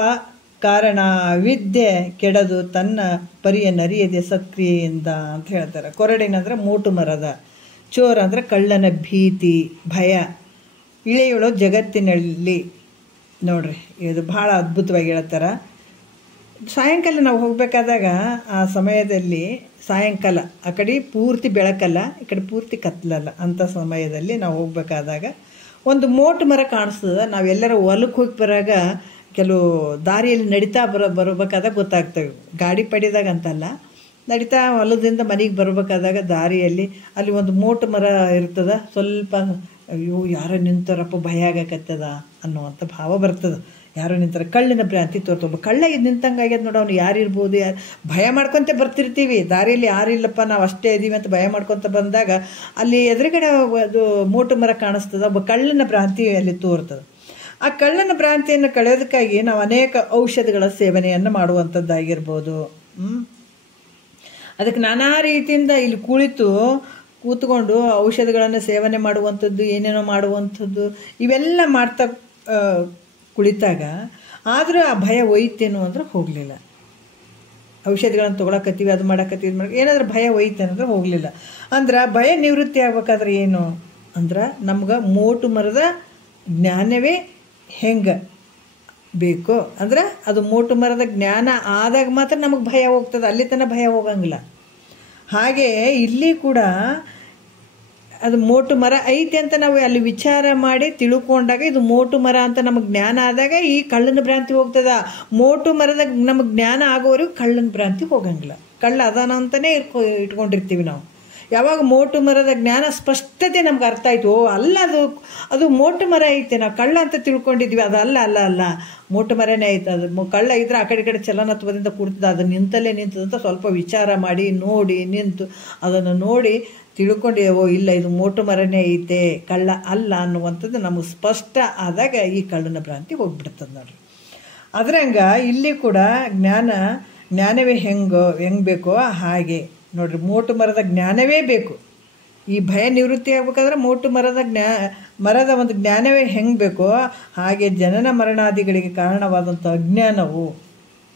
ಕಾರಣ ವಿದ್ಯೆ ಕೆಡದು ತನ್ನ ಪರಿಯ ನರಿಯದೆ ಸತ್ಕ್ರಿಯೆಯಿಂದ ಅಂತ ಹೇಳ್ತಾರೆ. ಕೊರಡಿನಂದ್ರೆ ಮೋಟು ಮರದ, ಚೋರ ಅಂದರೆ ಕಳ್ಳನ ಭೀತಿ, ಭಯ, ಇಳೆಯೋಳು ಜಗತ್ತಿನಲ್ಲಿ. ನೋಡ್ರಿ, ಇದು ಭಾಳ ಅದ್ಭುತವಾಗಿ ಹೇಳ್ತಾರೆ. ಸಾಯಂಕಾಲ ನಾವು ಹೋಗಬೇಕಾದಾಗ ಆ ಸಮಯದಲ್ಲಿ ಸಾಯಂಕಾಲ ಆ ಕಡೆ ಪೂರ್ತಿ ಬೆಳಕಲ್ಲ, ಈ ಕಡೆ ಪೂರ್ತಿ ಕತ್ತಲಲ್ಲ. ಅಂಥ ಸಮಯದಲ್ಲಿ ನಾವು ಹೋಗ್ಬೇಕಾದಾಗ ಒಂದು ಮೋಟು ಮರ ಕಾಣಿಸ್ತದೆ. ನಾವೆಲ್ಲರೂ ಹೊಲಕ್ಕೆ ಹೋಗಿ ಬರಾಗ ಕೆಲವು ದಾರಿಯಲ್ಲಿ ನಡೀತಾ ಬರಬೇಕಾದಾಗ ಗೊತ್ತಾಗ್ತವೆ. ಗಾಡಿ ಪಡಿದಾಗ ಅಂತಲ್ಲ, ನಡೀತಾ ಹೊಲದಿಂದ ಮನೆಗೆ ಬರಬೇಕಾದಾಗ ದಾರಿಯಲ್ಲಿ ಅಲ್ಲಿ ಒಂದು ಮೋಟು ಮರ ಇರ್ತದೆ. ಸ್ವಲ್ಪ ಅಯ್ಯೋ ಯಾರೋ ನಿಂತಾರಪ್ಪ, ಭಯ ಆಗಕತ್ತದ ಅನ್ನುವಂಥ ಭಾವ ಬರ್ತದೆ. ಯಾರೋ ನಿಂತಾರೆ, ಕಳ್ಳಿನ ಭ್ರಾಂತಿ ತೋರ್ತೊಬ್ಬ ಕಳ್ಳ ಇದು ನಿಂತಂಗೆ ಆಗ್ಯದ ನೋಡು, ಅವ್ನು ಯಾರಿರ್ಬೋದು, ಭಯ ಮಾಡ್ಕೊತ ಬರ್ತಿರ್ತೀವಿ. ದಾರಿಯಲ್ಲಿ ಯಾರಿಲ್ಲಪ್ಪ, ನಾವು ಅಷ್ಟೇ ಇದ್ದೀವಿ ಅಂತ ಭಯ ಮಾಡ್ಕೊತ ಬಂದಾಗ ಅಲ್ಲಿ ಎದುರುಗಡೆ ಅದು ಮೋಟು ಮರ ಕಾಣಿಸ್ತದೆ. ಒಬ್ಬ ಕಳ್ಳನ ಭ್ರಾಂತಿ ಅಲ್ಲಿ ತೋರ್ತದೆ. ಆ ಕಳ್ಳನ ಭ್ರಾಂತಿಯನ್ನು ಕಳೆಯೋದಕ್ಕಾಗಿ ನಾವು ಅನೇಕ ಔಷಧಿಗಳ ಸೇವನೆಯನ್ನು ಮಾಡುವಂಥದ್ದಾಗಿರ್ಬೋದು. ಅದಕ್ಕೆ ನಾನಾ ರೀತಿಯಿಂದ ಇಲ್ಲಿ ಕೂತ್ಕೊಂಡು ಔಷಧಿಗಳನ್ನು ಸೇವನೆ ಮಾಡುವಂಥದ್ದು, ಏನೇನೋ ಮಾಡುವಂಥದ್ದು, ಇವೆಲ್ಲ ಮಾಡ್ತಾ ಕುಳಿತಾಗ ಆದರೂ ಆ ಭಯ ಒಯ್ತೇನೋ ಅಂದ್ರೆ ಹೋಗಲಿಲ್ಲ. ಔಷಧಿಗಳನ್ನು ತೊಗೊಳಕತ್ತೀವಿ, ಅದು ಮಾಡಕತ್ತೀವಿ, ಏನಾದರೂ ಭಯ ಒಯ್ತೇನೆ ಅಂದ್ರೆ ಹೋಗಲಿಲ್ಲ. ಅಂದ್ರೆ ಭಯ ನಿವೃತ್ತಿ ಆಗ್ಬೇಕಾದ್ರೆ ಏನು ಅಂದ್ರೆ ನಮ್ಗೆ ಮೋಟು ಮರದ ಜ್ಞಾನವೇ ಹೆಂಗೆ ಬೇಕು ಅಂದ್ರೆ ಅದು ಮೋಟು ಮರದ ಜ್ಞಾನ ಆದಾಗ ಮಾತ್ರ ನಮಗೆ ಭಯ ಹೋಗ್ತದೆ, ಅಲ್ಲಿ ತನಕ ಭಯ ಹೋಗಂಗಿಲ್ಲ. ಹಾಗೆ ಇಲ್ಲಿ ಕೂಡ ಅದು ಮೋಟು ಮರ ಐತೆ ಅಂತ ನಾವು ಅಲ್ಲಿ ವಿಚಾರ ಮಾಡಿ ತಿಳ್ಕೊಂಡಾಗ ಇದು ಮೋಟು ಮರ ಅಂತ ನಮಗೆ ಜ್ಞಾನ ಆದಾಗ ಈ ಕಳ್ಳನ ಭ್ರಾಂತಿ ಹೋಗ್ತದ. ಮೋಟು ಮರದ ನಮಗೆ ಜ್ಞಾನ ಆಗೋವರೆಗೂ ಕಳ್ಳನ ಭ್ರಾಂತಿ ಹೋಗಂಗಿಲ್ಲ. ಕಳ್ಳ ಅದಾನ ಅಂತಲೇ ಇಟ್ಕೊಂಡಿರ್ತೀವಿ ನಾವು. ಯಾವಾಗ ಮೋಟು ಮರದ ಜ್ಞಾನ ಸ್ಪಷ್ಟತೆ ನಮ್ಗೆ ಅರ್ಥ ಆಯಿತು, ಓ ಅಲ್ಲ ಅದು ಮೋಟು ಮರ ಐತೆ, ನಾವು ಕಳ್ಳ ಅಂತ ತಿಳ್ಕೊಂಡಿದ್ವಿ, ಅದು ಅಲ್ಲ ಮೋಟು ಮರನೇ ಐತೆ. ಅದು ಕಳ್ಳ ಇದ್ರೆ ಆ ಕಡೆ ಚಲನತ್ವದಿಂದ ಕೂಡ್ತದೆ, ಅದು ನಿಂತಲ್ಲೇ ನಿಂತದಂತ ಸ್ವಲ್ಪ ವಿಚಾರ ಮಾಡಿ ನೋಡಿ ನಿಂತು ಅದನ್ನು ನೋಡಿ ತಿಳ್ಕೊಂಡು, ಓ ಇಲ್ಲ ಇದು ಮೋಟು ಮರನೇ ಐತೆ, ಕಳ್ಳ ಅಲ್ಲ ಅನ್ನುವಂಥದ್ದು ನಮಗೆ ಸ್ಪಷ್ಟ ಆದಾಗ ಈ ಕಳ್ಳನ ಭ್ರಾಂತಿ ಹೋಗ್ಬಿಡ್ತದೆ ನೋಡ್ರಿ. ಅದ್ರಂಗ ಇಲ್ಲಿ ಕೂಡ ಜ್ಞಾನವೇ ಹೆಂಗೆ ಬೇಕೋ ಹಾಗೆ ನೋಡ್ರಿ, ಮೋಟು ಮರದ ಜ್ಞಾನವೇ ಬೇಕು. ಈ ಭಯ ನಿವೃತ್ತಿ ಆಗ್ಬೇಕಾದ್ರೆ ಮೋಟು ಮರದ ಒಂದು ಜ್ಞಾನವೇ ಹೆಂಗೆ ಬೇಕೋ ಹಾಗೆ ಜನನ ಮರಣಾದಿಗಳಿಗೆ ಕಾರಣವಾದಂಥ ಅಜ್ಞಾನವು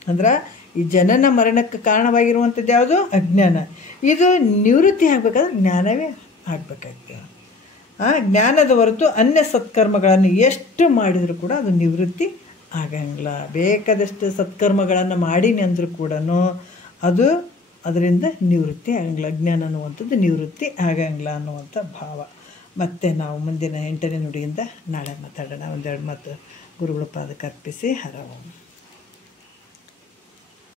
ಅಂದ್ರೆ ಈ ಜನನ ಮರಣಕ್ಕೆ ಕಾರಣವಾಗಿರುವಂಥದ್ದು ಯಾವುದು? ಅಜ್ಞಾನ. ಇದು ನಿವೃತ್ತಿ ಆಗಬೇಕಾದ್ರೆ ಜ್ಞಾನವೇ ಆಗಬೇಕಾಗ್ತದೆ. ಜ್ಞಾನದ ಹೊರತು ಅನ್ಯ ಸತ್ಕರ್ಮಗಳನ್ನು ಎಷ್ಟು ಮಾಡಿದರೂ ಕೂಡ ಅದು ನಿವೃತ್ತಿ ಆಗಂಗಿಲ್ಲ. ಬೇಕಾದಷ್ಟು ಸತ್ಕರ್ಮಗಳನ್ನು ಮಾಡೀನಿ ಅಂದರೂ ಕೂಡ ಅದು ಅದರಿಂದ ನಿವೃತ್ತಿ ಆಗಂಗಿಲ್ಲ. ಅಜ್ಞಾನ ಅನ್ನುವಂಥದ್ದು ನಿವೃತ್ತಿ ಆಗಂಗಿಲ್ಲ ಅನ್ನುವಂಥ ಭಾವ. ಮತ್ತು ನಾವು ಮುಂದಿನ 8ನೇ ನುಡಿಯಿಂದ ನಾಳೆ ಮಾತಾಡೋಣ. ಒಂದೆರಡು ಮಾತು ಗುರುಗಳ ಪಾದಕ್ಕೆ ಅರ್ಪಿಸಿ ಹರ ಓಂ.